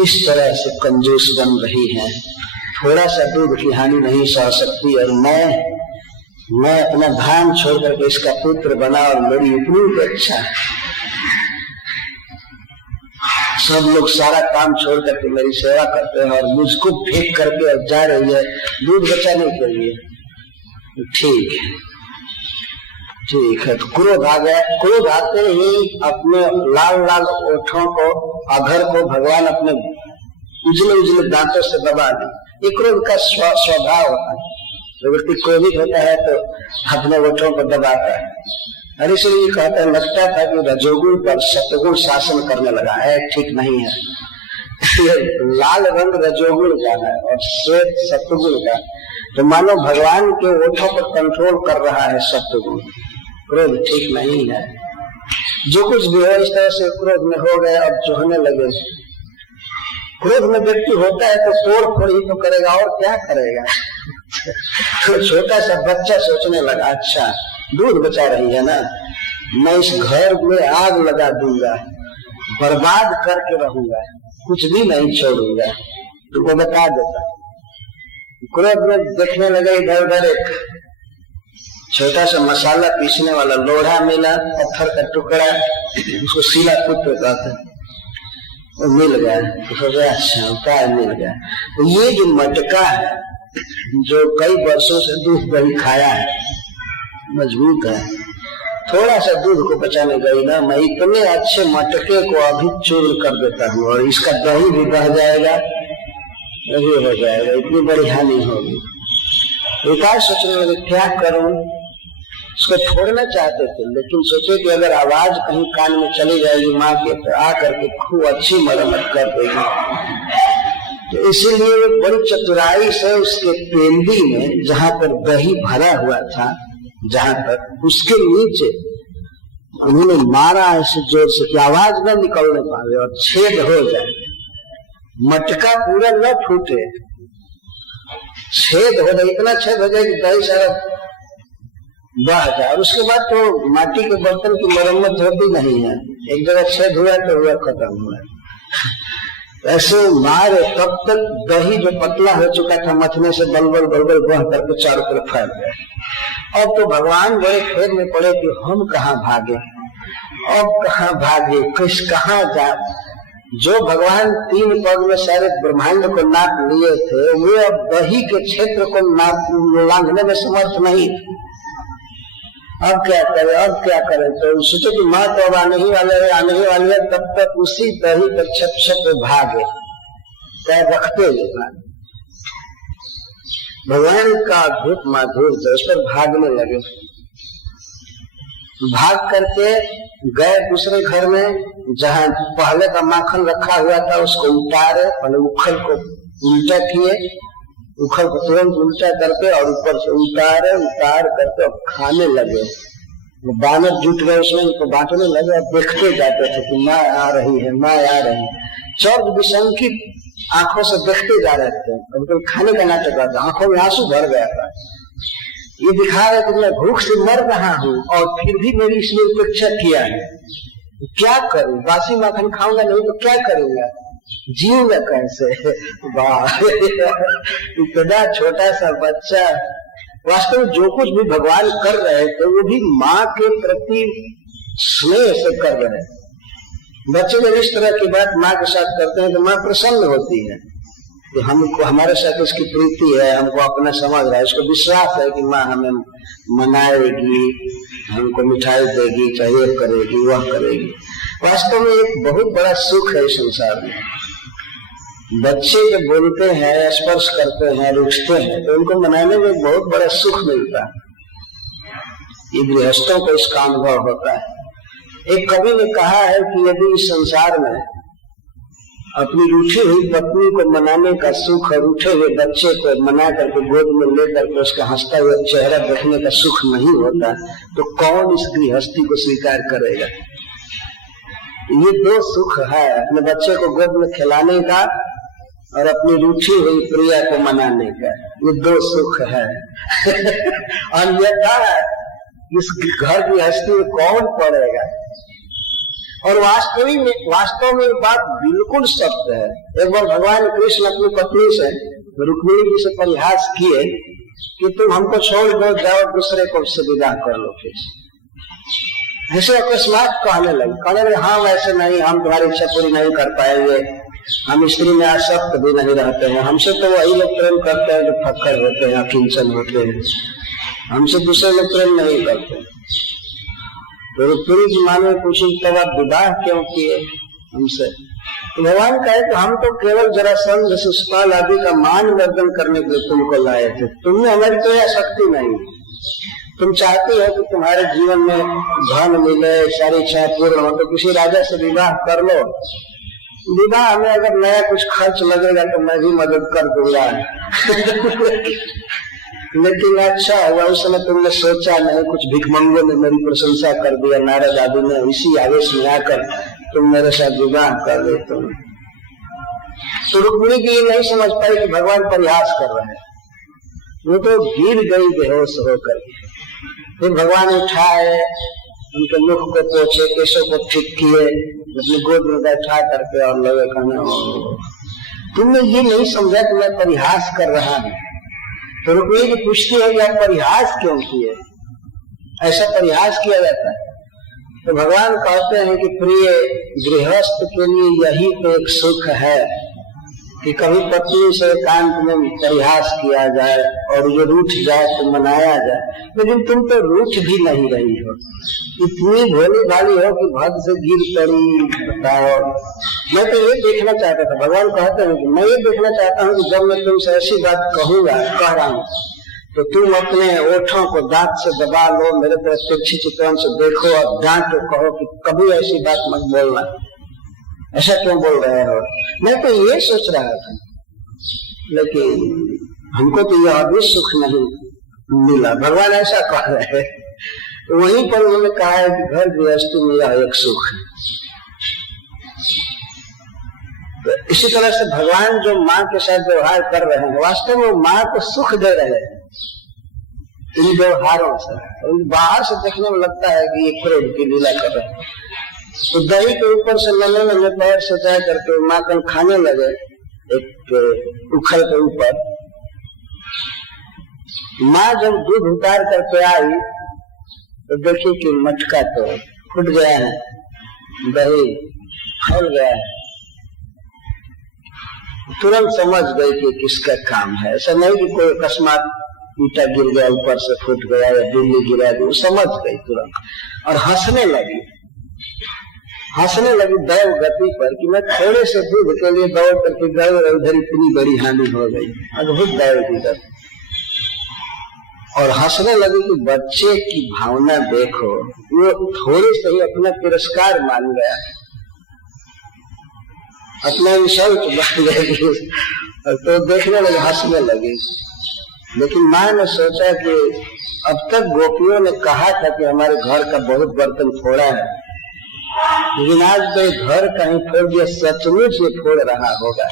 इस तरह से कंजूस बन रही है, थोड़ा सा दूध की हानि नहीं सह सकती और मैं अपना धाम छोड़ करके इसका पुत्र बना और मेरी इतनी उपेक्षा है, सब लोग सारा काम छोड़ करके मेरी सेवा करते हैं और मुझको फेंक करके जा रही है दूध बचाने के लिए। ठीक है, तो क्रोध आ गया। क्रोध आते ही अपने लाल लाल ओठों को, अधर को भगवान अपने उजले उजले दांतों से दबा दी। ये क्रोध का स्वभाव होता है, जब व्यक्ति क्रोधित होता है तो अपने ओठों को दबाता है। हरिश्री जी कहते हैं लगता था कि रजोगुण पर सतगुण शासन करने लगा है, ठीक नहीं है। लाल रंग रजोगुण का है और श्वेत सतगुण का, तो मानो भगवान के ओठों पर कंट्रोल कर रहा है सतगुण। क्रोध ठीक नहीं है। जो कुछ भी हो इस तरह से क्रोध में हो गए, अब चोहने लगे क्रोध में व्यक्ति होता है तो तोड़ फोड़ ही तो करेगा, और क्या करेगा। तो छोटा सा बच्चा सोचने लगा, अच्छा दूध बचा रही है ना, मैं इस घर में आग लगा दूंगा, बर्बाद करके रहूंगा, कुछ भी नहीं छोड़ूंगा, तुमको बता देता। क्रोध में देखने लगा इधर उधर, एक छोटा सा मसाला पीसने वाला लोढ़ा मिला, पत्थर का टुकड़ा, उसको सीला पुत्र कहते हैं, वो मिल गया। तो सोचा अच्छा उपाय मिल गया। तो ये जो मटका है जो कई वर्षों से दूध दही खाया है, मजबूत है, थोड़ा सा दूध को बचाने गई ना, मैं इतने अच्छे मटके को अभी चूर्ण कर देता हूँ और इसका दही भी बह जाएगा, दही हो जाएगा, इतनी बड़ी हानि होगी। विकास सोचने लगे क्या करूं, उसको छोड़ना चाहते थे, लेकिन सोचे कि अगर आवाज कहीं कान में चली जाएगी माँ के तो आकर के खूब अच्छी मरम्मत कर देगी। तो इसीलिए वो बड़ी चतुराई से उसके पेंदी में जहां पर दही भरा हुआ था, जहां तक उसके नीचे उन्होंने मारा ऐसे जोर से कि आवाज न निकलने पावे और छेद हो जाए, मटका पूरा न फूटे, छेद हो जाए, इतना छेद हो जाए कि दही सारा बह जाए। उसके बाद तो माटी के बर्तन की मरम्मत होती नहीं है, एक जगह छेद हुआ तो हुआ, खत्म हुआ। ऐसे मारे तब तक दही जो पतला हो चुका था मथने से बलबल बलबल बह करके चारों तरफ फैल गया। अब तो भगवान बड़े खेद में पड़े कि हम कहाँ भागे, अब कहाँ भागे, किस कहाँ जा। जो भगवान 3 पग में सारे ब्रह्मांड को नाप लिए थे, वे अब दही के क्षेत्र को नाप लांघने में समर्थ नहीं। अब क्या करें, अब क्या करें। तो सोचे कि माँ तो अब आने ही वाले है, तब तक उसी दही पर छप छप भागे, पैर रखते हुए भगवान का अद्भुत माधुर उस पर भागने लगे। भाग करके गए दूसरे घर में, जहाँ पहले का माखन रखा हुआ था उसको उतारे, पहले उखल को उल्टा किए, उखल को तुरंत उल्टा करके और ऊपर से उतार करके और खाने लगे। वो बानर जुट गए उसमें, उनको बांटने लगे और देखते जाते थे कि माँ आ रही है, माँ आ रही है। चौक विशंकित आंखों से देखते जा रहे थे, कभी खाने का नाटक करता, आंखों में आंसू भर गया था। ये दिखा रहे कि मैं भूख से मर रहा हूँ और फिर भी मेरी इसने उपेक्षा किया है, क्या करूं, बासी माखन खाऊंगा नहीं तो क्या करूंगा, जीऊंगा कैसे। वाह, इतना छोटा सा बच्चा, वास्तव में जो कुछ भी भगवान कर रहे थे वो भी माँ के प्रति स्नेह से कर रहे हैं। बच्चे जब इस तरह की बात माँ के साथ करते हैं तो माँ प्रसन्न होती है कि हमको, हमारे साथ इसकी प्रीति है, हमको अपना समझ रहा है, इसको विश्वास है कि माँ हमें मनाएगी, हमको मिठाई देगी, चाहे करेगी, वह करेगी। वास्तव में एक बहुत बड़ा सुख है इस संसार में। बच्चे जब बोलते हैं, स्पर्श करते हैं, रुठते हैं, तो उनको मनाने में बहुत बड़ा सुख मिलता है। ये गृहस्थों को इसका अनुभव होता है। एक कवि ने कहा है कि यदि इस संसार में अपनी रूठी हुई पत्नी को मनाने का सुख और रूठे हुए बच्चे को मना करके गोद में लेकर के उसका हंसता हुआ चेहरा देखने का सुख नहीं होता, तो कौन इस गृहस्थी को स्वीकार करेगा। ये 2 सुख है, अपने बच्चे को गोद में खिलाने का और अपनी रूठी हुई प्रिया को मनाने का, ये 2 सुख है। अन्यथा इस घर की हस्ती में कौन पड़ेगा। और वास्तव में बात बिल्कुल सत्य है। एक बार भगवान कृष्ण अपनी पत्नी से, रुक्मिणी जी से परिहास किए कि तुम हमको छोड़ दो, जाओ दूसरे को से विदा कर लो। फिर ऐसे अकस्मात कहने लगे, हाँ वैसे नहीं, हम तुम्हारी इच्छा पूरी नहीं कर पाएंगे, हम स्त्री में आसक्त भी नहीं रहते हैं, हमसे तो वही लोग प्रेम करते हैं जो फक्कड़ होते हैं, अकिंचन होते हैं, हमसे दूसरे लोग प्रेम नहीं करते। तो रुक्मिणी जी माँ ने पूछी तब आप विवाह क्यों किए हमसे। तो भगवान कहे कि हम तो केवल जरासंध शिशुपाल आदि का मान वर्धन करने के लिए तुमको लाए थे, तुमने हमारी तो यह शक्ति नहीं। तुम चाहती हो कि तुम्हारे जीवन में धन मिले, सारी इच्छाएं पूर्ण हो, तो किसी राजा से विवाह कर लो। विवाह में अगर नया कुछ खर्च लगेगा तो मैं भी मदद कर दूंगा। लेकिन अच्छा हुआ उस समय तुमने सोचा नहीं, कुछ भिखमंगों ने मेरी प्रशंसा कर दिया, नारद आदि ने, इसी आवेश में आकर तुम मेरे साथ विवाह कर ले। तुम तो रुक्मिणी की ये नहीं समझ पाई कि भगवान परिहास कर रहे हैं, वो तो गिर गई बेहोश होकर। फिर भगवान उठाए, उनके मुख को पोछे, केशों को ठीक किए, अपनी गोद में बैठा करके और लगे कहने, तुमने ये नहीं समझा कि मैं परिहास कर रहा हूँ। तो रुक्मिणी की पूछती है कि आप परिहास क्यों किए, ऐसा परिहास किया जाता है? तो भगवान कहते हैं कि प्रिय गृहस्थ के लिए यही तो एक सुख है कि कभी पत्नी से एकांत में परिहास किया जाए और जो रूठ जाए तो मनाया जाए, लेकिन तुम तो रूठ भी नहीं रही हो, इतनी भोली भाली हो कि भग से गिर पड़ी। बताओ, मैं तो ये देखना चाहता था, भगवान कहते हैं कि मैं ये देखना चाहता हूँ कि जब मैं तुमसे ऐसी बात कहूंगा, कह रहा हूँ, तो तुम अपने ओठों को दांत से दबा लो, मेरे तरफ तिरछी चितवन से देखो और डांटो, कहो कि कभी ऐसी बात मत बोलना, ऐसा क्यों बोल रहे हो? मैं तो ये सोच रहा था, लेकिन हमको तो यह अभी सुख नहीं मिला, भगवान ऐसा कह रहे हैं। तो वहीं पर उन्होंने कहा है कि घर गृहस्थी में यह एक सुख है। तो इसी तरह से भगवान जो माँ के साथ व्यवहार कर रहे हैं, वास्तव में माँ को सुख दे रहे हैं इन व्यवहारों से। बाहर से देखने में लगता है कि ये क्रोध की लीला कर रहे हैं। तो दही के ऊपर से नन्हे पैर सजा करके माखन खाने लगे, एक उखल के ऊपर। माँ जब दूध उतार करके आई तो देखी कि मटका तो फूट गया है, दही फैल गया है। तुरंत समझ गई कि किसका काम है। ऐसा नहीं कि कोई अकस्मात ईटा गिर गया, ऊपर से फूट गया या बिल्ली गिरा दी, वो समझ गई तुरंत और हंसने लगी दैव गति पर कि मैं थोड़े से दूध के लिए दौड़ करके गए और इधर इतनी बड़ी हानि हो गई। अद्भुत दैव की गति। और हंसने लगी कि बच्चे की भावना देखो, वो थोड़ी से ही अपना तिरस्कार मान गया, अपना इंसल्ट मान गई, तो देखने लगे, हंसने लगी। लेकिन माँ ने सोचा कि अब तक गोपियों ने कहा था कि हमारे घर का बहुत बर्तन फोड़ा है, लेकिन आज तो घर कहीं फोड़ दिया, सचमुच ये फोड़ रहा होगा,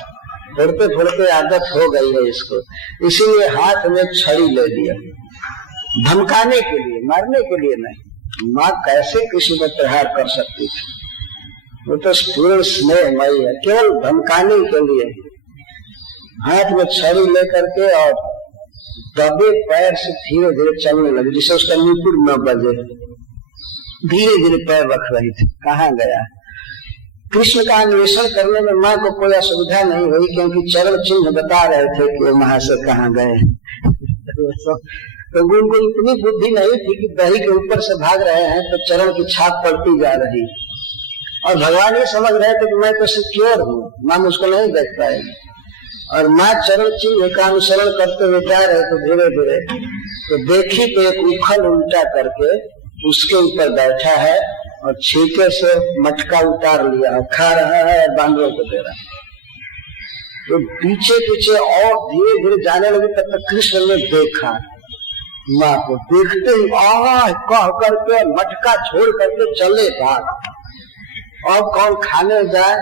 फोड़ते फोड़ते आदत हो गई है इसको, इसीलिए हाथ में छड़ी ले लिया, धमकाने के लिए, मारने के लिए नहीं। माँ कैसे किसी पर प्रहार कर सकती थी? वो तो पूर्ण स्नेहमयी है, केवल धमकाने के लिए हाथ में छड़ी लेकर के और दबे पैर से धीरे धीरे चलने लगे, जिससे उसका नुपुर न बजे। धीरे धीरे पैर रख रही थी। कहाँ गया? कृष्ण का अन्वेषण करने में माँ को कोई असुविधा नहीं हुई, क्योंकि चरण चिन्ह बता रहे थे कि वो वहां से कहाँ गए। तो उनको इतनी बुद्धि नहीं थी कि दही के ऊपर से भाग रहे हैं तो चरण की छाप पड़ती जा रही, और भगवान ये समझ रहे थे कि मैं तो सिक्योर हूँ, माँ मुझको नहीं देख पाएगी। और माँ चरण चिन्ह का अनुसरण करते हुए जा रहे थे धीरे धीरे, तो देखी तो एक उखल उल्टा करके उसके ऊपर बैठा है और छीके से मटका उतार लिया और खा रहा है और बांदरों को दे रहा है। तो पीछे पीछे और धीरे धीरे जाने लगे। तब तक कृष्ण ने देखा माँ को, देखते ही कह करके मटका छोड़ करके चले भाग। अब कौन खाने जाए,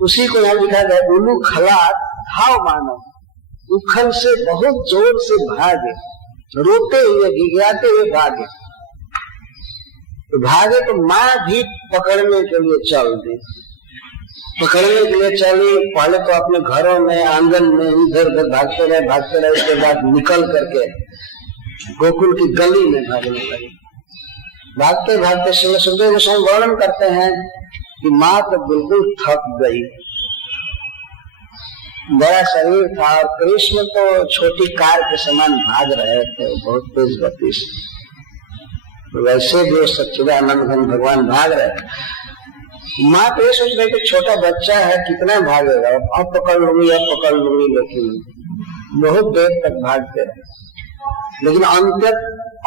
उसी को यहाँ लिखा गया, उल्लू खलात हाव मानो, उखल से बहुत जोर से भागे, रोते हुए गिड़गिड़ाते हुए भागे। तो भागे तो माँ भी पकड़ने के लिए चल दी, पकड़ने के लिए चली। पहले तो अपने घरों में, आंगन में इधर उधर भागते रहे। उसके बाद निकल करके गोकुल की गली में भागने लगी। भागते भागते श्री सुखदेव गोस्वामी वर्णन करते हैं कि माँ तो बिल्कुल थक गई, बड़ा शरीर था, और कृष्ण तो छोटी कार के समान भाग रहे थे, बहुत तेज गति से। तो वैसे भी सच्चिदानंद घन भगवान भाग रहे। माँ तो ये सोच रही थी छोटा बच्चा है, कितना भागेगा, अब पकड़ लूंगी, लेकिन बहुत देर तक भागते रहे। लेकिन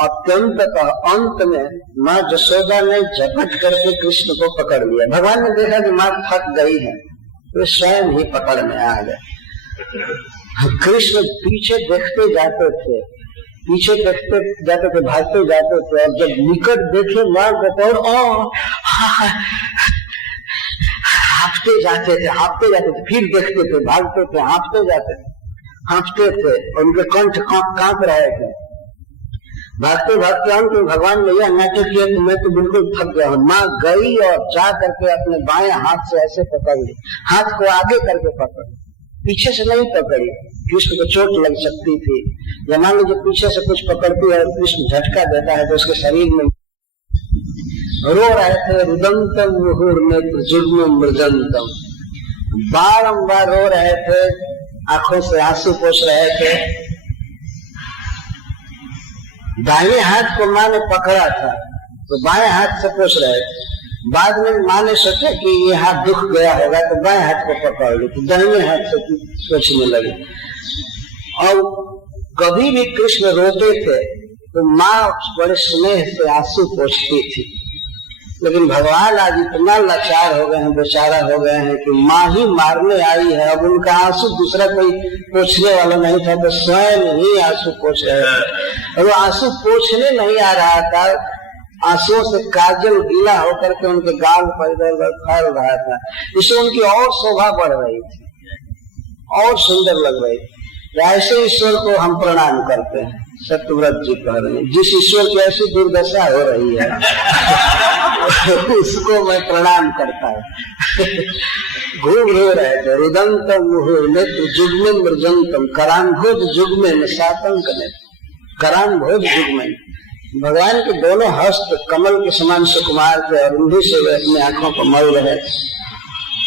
अत्यंततः अंत में माँ यशोदा ने झपट करके कृष्ण को पकड़ लिया। भगवान ने देखा कि माँ थक गई है, तो स्वयं ही पकड़ में आ गए। कृष्ण पीछे देखते जाते थे, भागते जाते थे, और जब निकट देखे माँ को तो हाँफते जाते थे, फिर देखते थे, भागते थे, हाँफते जाते थे, हाँफते थे, उनके कंठ कांप रहे थे। भागते भागते अंत में भगवान ने यह नाटक किया कि मैं तो बिल्कुल थक गया हूँ। माँ गई और जा करके अपने बाएं हाथ से ऐसे पकड़ ली, हाथ को आगे करके पकड़, पीछे से नहीं पकड़ी, कृष्ण को चोट लग सकती थी, या मान लीजिए पीछे से कुछ पकड़ती है और कृष्ण झटका देता है तो उसके शरीर में। रो रहे थे, रुदंतम मुहुर्नेत्र जुग्म मृजंतम, बारंबार रो रहे थे, आंखों से आंसू पोंछ रहे थे। दाहिने हाथ को माँ ने पकड़ा था तो बाएं हाथ से पोंछ रहे थे। बाद में माँ ने सोचा कि ये हाथ दुख गया होगा तो बाएं हाथ को पकड़ ली, तो दाहिने हाथ से पोंछने लगे। और कभी भी कृष्ण रोते थे तो माँ बड़े स्नेह से आंसू पोंछती थी। लेकिन भगवान आज इतना लाचार हो गए हैं, बेचारा हो गए हैं कि माँ ही मारने आई है, अब उनका आंसू दूसरा कोई पोंछने वाला नहीं था तो स्वयं ही आंसू पोंछ रहे थे। और वो आंसू पोंछने नहीं आ रहा था, आंसुओं से काजल गीला होकर के उनके गाल पर इधर फैल रहा था, इससे उनकी और शोभा बढ़ रही थी, और सुंदर लग रही थी। ऐसे ईश्वर को हम प्रणाम करते हैं। सत्यव्रत जी कह रहे हैं, जिस ईश्वर की ऐसी दुर्दशा हो रही है उसको मैं प्रणाम करता हूँ। घूम रो रहे थे, रुदंतम मुहुर्नेत्र जुग्म मृजंतम, कराम्भोज जुग्मेन सातंक ने, कराम्भोज जुग्मेन, भगवान के दोनों हस्त कमल के समान सुकुमार थे और उन्हीं से वे अपने आंखों को मल रहे,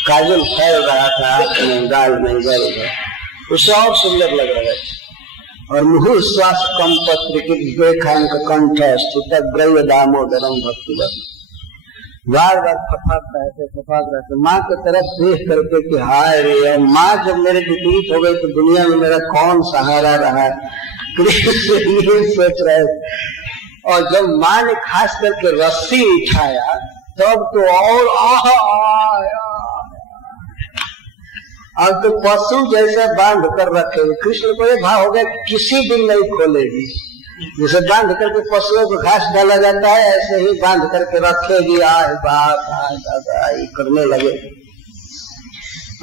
काजल फैल रहा था अपने गाल में, गल में, उससे और सुंदर लग रहे थे। और मुहुर श्वास कम पत्र की विवेकांक कंठ स्थित ग्रह दामोदरम भक्तिवत, बार बार फफाक रहे थे माँ की तरफ देख करके कि हाय रे, माँ जब मेरे विपरीत हो गई तो दुनिया में मेरा कौन सहारा रहा, कृष्ण ये सोच रहे। और जब माँ ने खास करके रस्सी उठाया तब तो और अब तो पशु जैसे बांध कर रखे। कृष्ण को ये भाव हो गया किसी दिन नहीं खोलेगी, जैसे बांध करके पशुओं को घास डाला जाता है ऐसे ही बांध करके रखेगी। आए बाप दादा ये करने लगे,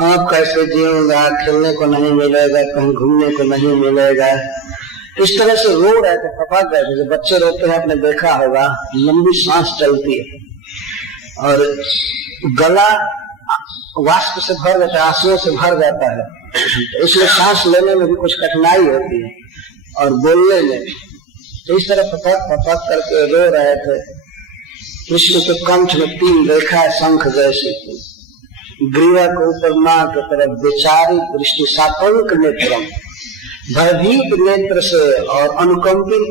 अब कैसे जीऊंगा, खेलने को नहीं मिलेगा, कहीं घूमने को नहीं मिलेगा, इस तरह से रो रहे थे, फपक रहे थे। जब बच्चे रोते हैं आपने देखा होगा, लंबी सांस चलती है और गला वाष्प से भर जाता है, आंसुओं से भर जाता है, तो इसलिए सांस लेने में भी कुछ कठिनाई होती है और बोलने में। तो इस तरह फपक करके रो रहे थे। कृष्ण के कंठ में 3 रेखा शंख जैसी थी, ग्रीवा के ऊपर माँ की तरफ बेचारी दृष्टि, सातंक नेत्रम, भयभीत नेत्र से और अनुकंपित,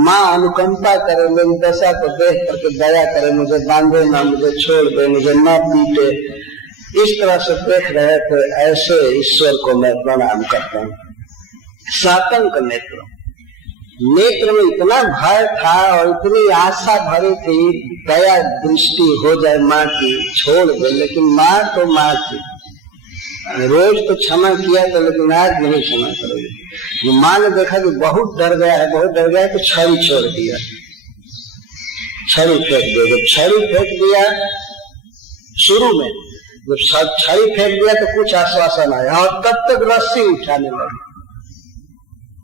माँ अनुकंपा करे, मेरी दशा को देख करके दया करे, मुझे बांधे ना, मुझे छोड़ दे, मुझे न पीटे, इस तरह से देख रहे थे। ऐसे ईश्वर को मैं प्रणाम करता हूँ। सातंक नेत्र, नेत्र में इतना भय था और इतनी आशा भरी थी दया दृष्टि हो जाए माँ की, छोड़ दे, लेकिन माँ तो माँ थी, रोज तो क्षमा किया था लेकिन आज नहीं क्षमा करेगी। माँ ने देखा कि बहुत डर गया है तो छड़ी छोड़ दिया, छड़ी फेंक दिया। जब छड़ी फेंक दिया, शुरू में जब छड़ी फेंक दिया तो कुछ आश्वासन आया और तब तक रस्सी उठाने लगी।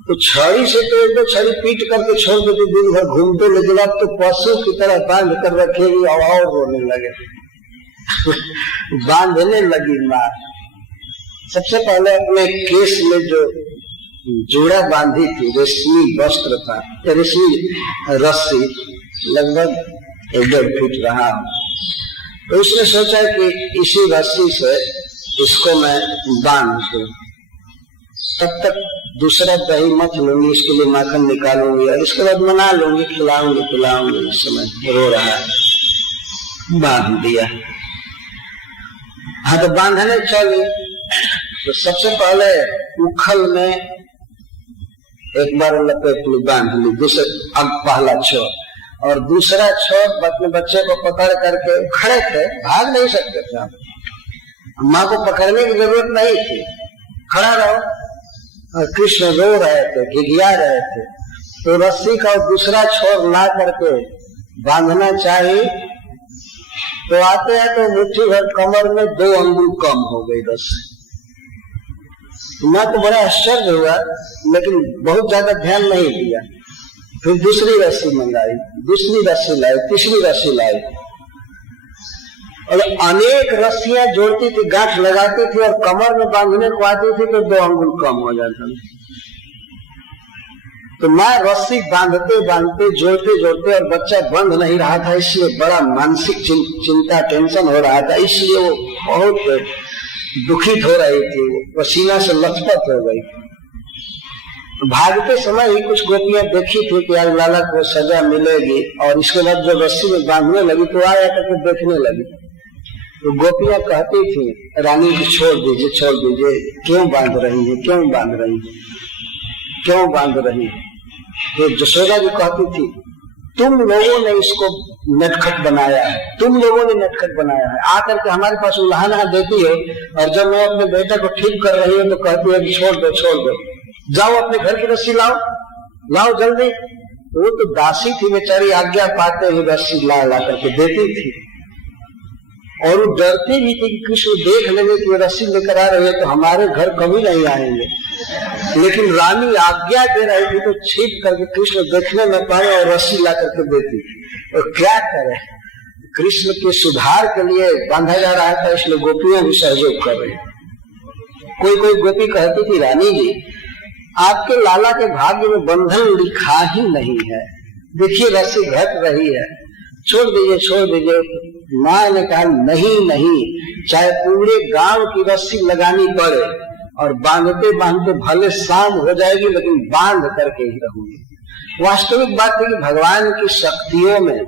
तो छड़ी से तो एक दो छड़ी पीट करके छोड़ देती, दिन भर घूमते, लेकिन अब तो पशु की तरह बांध कर रखेगी और रोने लगे बांधने लगी माँ। सबसे पहले अपने केस में जो जोड़ा बांधी थी, रेशमी वस्त्र था, रेशमी रस्सी, लगभग 1.5 फीट रहा, तो उसने सोचा कि इसी रस्सी से इसको मैं बांध दूं, तब तक दूसरा दही मत लूंगी, इसके लिए माखन निकालूंगी और इसके बाद मना लूंगी, खिलाऊंगी पिलाऊंगी। इस समय रो रहा है, बांध दिया। हाँ, तो बांधने चली तो सबसे पहले उखल में एक बार लपेट ली, बांध ली, दूसरे अब पहला छोर, और दूसरा छोर अपने बच्चे को पकड़ करके, खड़े थे, भाग नहीं सकते थे हम, माँ को पकड़ने की जरूरत नहीं थी, खड़ा रहो। और कृष्ण रो रहे थे, घिघिया रहे थे, तो रस्सी का दूसरा छोर ला करके बांधना चाहिए तो आते हैं तो मुट्ठी भर कमर में 2 अंगुल कम हो गई रस्सी। मैं तो बड़ा आश्चर्य हुआ, लेकिन बहुत ज्यादा ध्यान नहीं दिया। फिर दूसरी रस्सी मंगाई, दूसरी रस्सी लाई, तीसरी रस्सी लाई, और अनेक रस्सियां जोड़ती थी, गांठ लगाती थी, और कमर में बांधने को आती थी तो 2 अंगुल कम हो जाता था। तो मैं रस्सी बांधते बांधते, जोड़ते जोड़ते, और बच्चा बंध नहीं रहा था, इसलिए बड़ा मानसिक चिंता, टेंशन हो रहा था, इसलिए वो बहुत दुखित हो रही थी, वो पसीना से लथपथ हो गई। भागते समय ही कुछ गोपियां देखी थी कि आज लाला को सजा मिलेगी, और इसके बाद जब रस्सी में बांधने लगी तो आया करके देखने लगी। तो गोपियां कहती थी, रानी जी छोड़ दीजिए, छोड़ दीजिए, क्यों बांध रही है, क्यों बांध रही है, क्यों बांध रही है। तो जसोदा जी कहती थी, तुम लोगों ने इसको नटखट बनाया है, तुम लोगों ने नटखट बनाया है, आकर के हमारे पास उल्हाना देती है, और जब मैं अपने बेटे को ठीक कर रही हूँ तो कहती है कि छोड़ दो, छोड़ दो, जाओ अपने घर की रस्सी लाओ, लाओ जल्दी। वो तो दासी थी बेचारी, आज्ञा पाते ही रस्सी ला ला करके देती थी, और वो डरती भी थी कि कृष्ण देख लेंगे कि रस्सी लेकर आ रही है तो हमारे घर कभी नहीं आएंगे। लेकिन रानी आज्ञा दे रही थी तो छिप करके कृष्ण देखने न पाए और रस्सी ला करके देती। और क्या करे, कृष्ण के सुधार के लिए बांधा जा रहा था, इसलिए गोपियां भी सहयोग कर रही। कोई कोई गोपी कहती थी, रानी जी आपके लाला के भाग्य में बंधन लिखा ही नहीं है, देखिए रस्सी घट रही है, छोड़ दीजिए, छोड़ दीजिए। माँ ने कहा, नहीं नहीं, चाहे पूरे गांव की रस्सी लगानी पड़े और बांधते बांधते भले शाम हो जाएगी, लेकिन बांध करके ही रहूंगी। वास्तविक बात है कि भगवान की शक्तियों में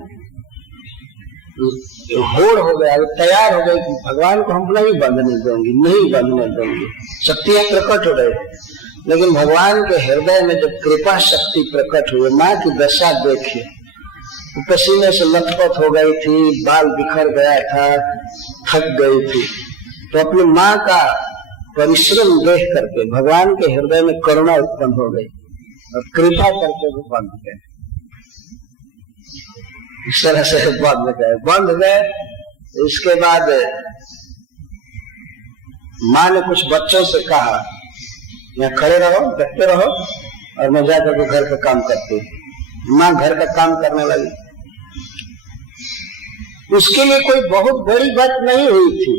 होड़ हो गया, तैयार हो गई कि भगवान को हम नहीं बांधने देंगे, नहीं बांधने देंगे। शक्तियां प्रकट हो रही, लेकिन भगवान के हृदय में जब कृपा शक्ति प्रकट हुई, माँ की दशा देखिए, पसीने से लथपथ हो गई थी, बाल बिखर गया था, थक गई थी, तो अपनी माँ का परिश्रम देख करके भगवान के हृदय में करुणा उत्पन्न हो गई और कृपा करके वो बंध गए। इस तरह से बंध गए। इसके बाद माँ ने कुछ बच्चों से कहा, यहाँ खड़े रहो, देखते रहो, और मैं जाकर के घर का काम करती हूँ। माँ घर का काम करने लगी। उसके लिए कोई बहुत बड़ी बात नहीं हुई थी,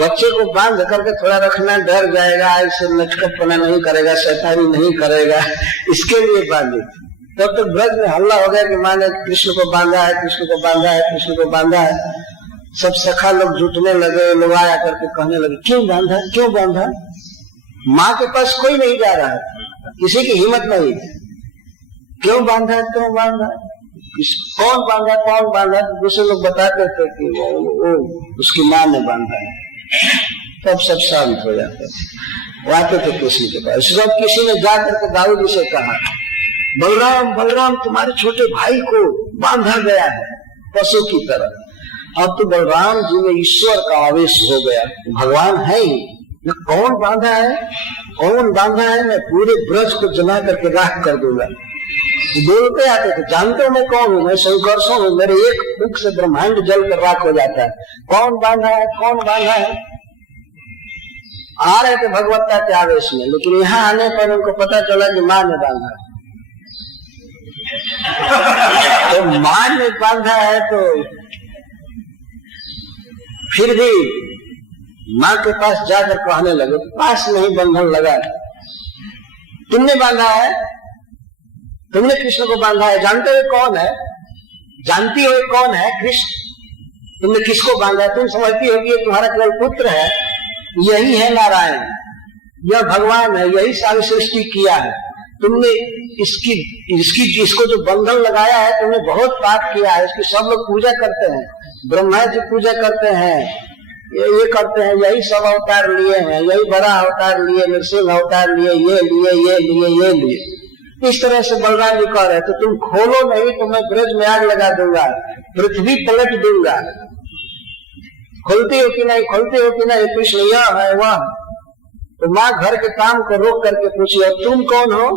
बच्चे को बांध करके थोड़ा रखना, डर जाएगा, ऐसे नटखटपना नहीं करेगा, शैतानी नहीं करेगा, इसके लिए बांधी थी। तब तो ब्रज में हल्ला हो गया कि माँ ने कृष्ण को बांधा है, कृष्ण को बांधा है, कृष्ण को बांधा है। सब सखा लोग जुटने लगे, लोग आया करके कहने लगे, क्यों बांधा, क्यों बांधा। माँ के पास कोई नहीं जा रहा है, किसी की हिम्मत नहीं, क्यों बांधा, क्यों बांधा, कौन बांधा, कौन बांधा। दूसरे लोग बताते थे कि वो उसकी माँ ने बांधा है। तब सब शांत हो जाते थे, आते थे कृष्ण के पास। जब किसी ने जाकर के दाऊद जी से कहा, बलराम बलराम तुम्हारे छोटे भाई को बांधा गया है पशु की तरह। अब तो बलराम जी में ईश्वर का आवेश हो गया, भगवान है ही, कौन बांधा है, कौन बांधा है, मैं पूरे ब्रज को जला करके राख कर दूंगा। बोलते आते थे, जानते हो मैं कौन हूँ, मैं शंकरसों हूँ, मेरे एक फूंक से ब्रह्मांड जल कर राख हो जाता है, कौन बांधा है, कौन बांधा है। आ रहे थे भगवत्ता के आवेश में, लेकिन यहाँ आने पर उनको पता चला कि माँ ने बांधा है। तो माँ ने बांधा है, तो फिर भी माँ के पास जाकर कहने लगे, पास नहीं बंधन लगा, तुमने बांधा है, तुमने कृष्ण को बांधा है, जानते हो कौन है, जानती हो कौन है कृष्ण, तुमने किसको बांधा है, तुम समझती हो कि ये तुम्हारा केवल पुत्र है, यही है नारायण, यह भगवान है, यही सारी सृष्टि किया है, तुमने इसको जो बंधन लगाया है, तुमने बहुत पाप किया है, इसकी सब लोग पूजा करते हैं, ब्रह्मा जी पूजा करते हैं, ये करते हैं, यही सब अवतार लिए हैं, यही बड़ा अवतार लिए, नरसिंह अवतार लिए, ये लिए, ये लिए, ये लिए। इस तरह से बलराम जी कह रहे, तो तुम खोलो नहीं तो मैं ब्रज में आग लगा दूंगा, पृथ्वी पलट दूंगा। खोलते हो कि नहीं, खोलते हो कि नहीं, कृष्ण यह है वह। तो माँ घर के काम को रोक करके पूछी, और तुम कौन हो।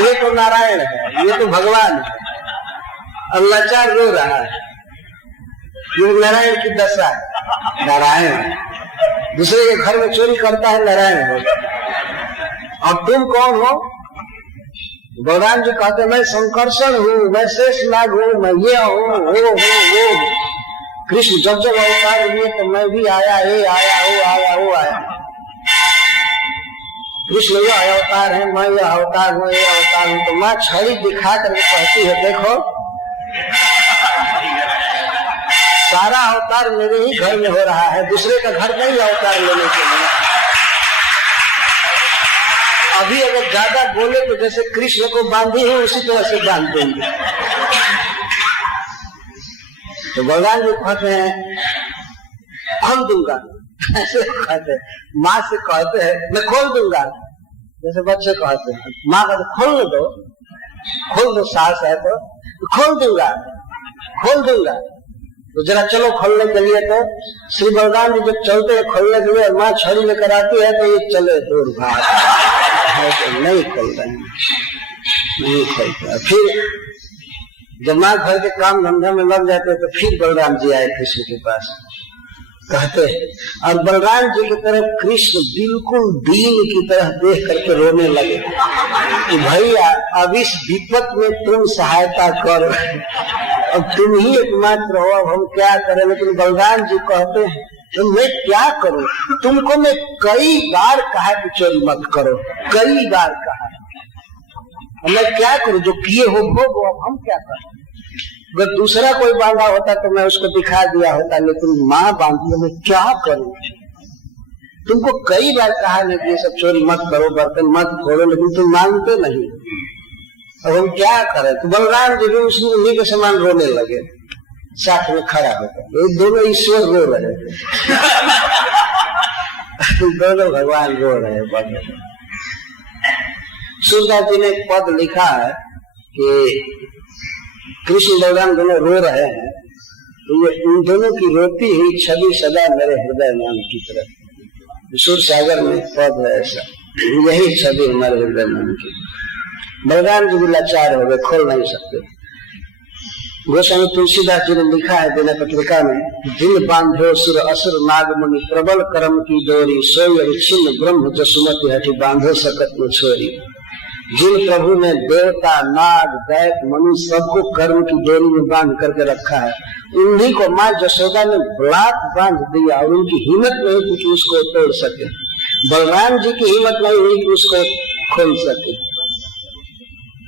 ये तो नारायण है, ये तो भगवान है। और लाचार रो रहा है। ये नारायण की दशा है। नारायण दूसरे के घर में चोरी करता है, नारायण हो। और तुम कौन हो? बलराम जी कहते मैं संकर्षण हूँ, मैं शेष नाग हूँ, मैं ये हूँ, वो। कृष्ण जब जब अवतार लिए तो मैं भी आया, ये आया, वो आया। कृष्ण ये अवतार है, मैं ये अवतार हूँ, ये अवतार हूँ। तो माँ छड़ी दिखा करके कहती है देखो सारा अवतार मेरे ही घर में हो रहा है, दूसरे का घर नहीं अवतार लेने के लिए। अभी अगर ज्यादा बोले तो जैसे कृष्ण को बांधी है उसी तरह से बांध देंगे। तो भगवान जी कहते हैं खोल दूंगा, ऐसे कहते हैं। माँ से कहते हैं मैं खोल दूंगा, जैसे बच्चे कहते हैं। माँ कहते खोल दो, सास है तो खोल दूंगा। तो जरा चलो खोलने के लिए। तो श्री बलराम जी जब चलते हैं खोलने के लिए, माँ छड़ी लेकर आती है तो ये चले दूर भाग, तो नहीं खोलता, नहीं खोलता। फिर जब माँ घर के काम धंधा में लग जाते तो फिर बलराम जी आए कृष्ण के पास, कहते और बलराम जी की तरफ कृष्ण बिल्कुल दीन की तरह देख करके रोने लगे कि भैया अब इस विपत में तुम सहायता करो, अब तुम ही एकमात्र हो, अब हम क्या करें। लेकिन बलराम जी कहते हैं तो मैं क्या करूं, तुमको मैं कई बार कहा कि चोरी मत करो, कई बार कहा, मैं क्या करूं, जो किए हो वो अब हम क्या करें। अगर दूसरा कोई बांधा होता तो मैं उसको दिखा दिया होता, लेकिन माँ बांधी है, मैं क्या करूं। तुमको कई बार कहा नहीं कि ये सब चोरी मत करो, बर्तन मत फोड़ो, लेकिन तुम मानते नहीं, अब हम क्या करें। तो बलराम जी भी उसी के समान रोने लगे, साथ में खड़ा होकर। ये दोनों ईश्वर रो रहे दोनों भगवान रो रहे। सूरदास जी ने एक पद लिखा है कि कृष्ण बलराम दोनों रो रहे हैं, तो ये उन दोनों की रोती हुई छवि सदा मेरे हृदय में की तरह। सूर सागर में पद है ऐसा, यही छवि हमारे हृदय में की। बलराम जी भी लाचार हो गए, खोल नहीं सकते। गोस्वामी तुलसीदास जी ने लिखा है दिना पत्रिका में, जिन बांधो सुर असुर नाग मुनि, प्रबल कर्म की डोरी, सोई छिन्न ब्रह्म जसुमति हठी, बांधो सकत न छोरी। जिन प्रभु ने देवता नाग दैत मनुष्य सबको कर्म की डोरी में बांध करके रखा है, उन्हीं को माँ जसोदा ने ब्लाक बांध दिया और उनकी हिम्मत नहीं थी कि उसको तोड़ सके। बलराम जी की हिम्मत नहीं हुई कि उसको खोल सके।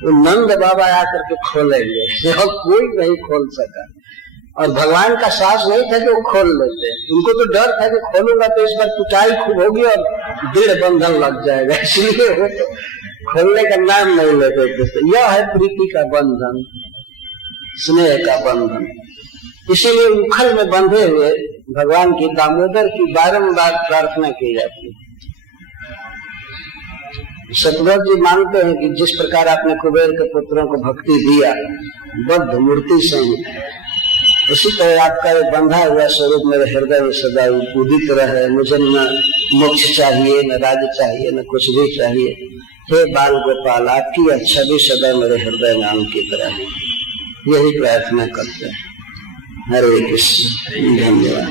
वो नंद बाबा आकर के खोलेंगे और कोई नहीं खोल सका, और भगवान का साहस नहीं था कि वो खोल लेते। उनको तो डर था कि खोलूंगा तो इस बार पिटाई खूब होगी और दृढ़ बंधन लग जाएगा, इसलिए वो तो खोलने का नाम नहीं लेते थे। यह है प्रीति का बंधन, स्नेह का बंधन। इसीलिए उखल में बंधे हुए भगवान की दामोदर की बारंबार प्रार्थना की जाती है। सतगुरु जी मानते हैं कि जिस प्रकार आपने कुबेर के पुत्रों को भक्ति दिया बद्ध मूर्ति से, उसी तरह आपका ये बंधा हुआ स्वरूप मेरे हृदय में सदा उदित रहे। मुझे न मोक्ष चाहिए, न राज्य चाहिए, न कुछ भी चाहिए। हे बाल गोपाल, आपकी अच्छा भी सदा मेरे हृदय में अंकित रहे, यही प्रार्थना करते हैं। हरे कृष्ण। धन्यवाद।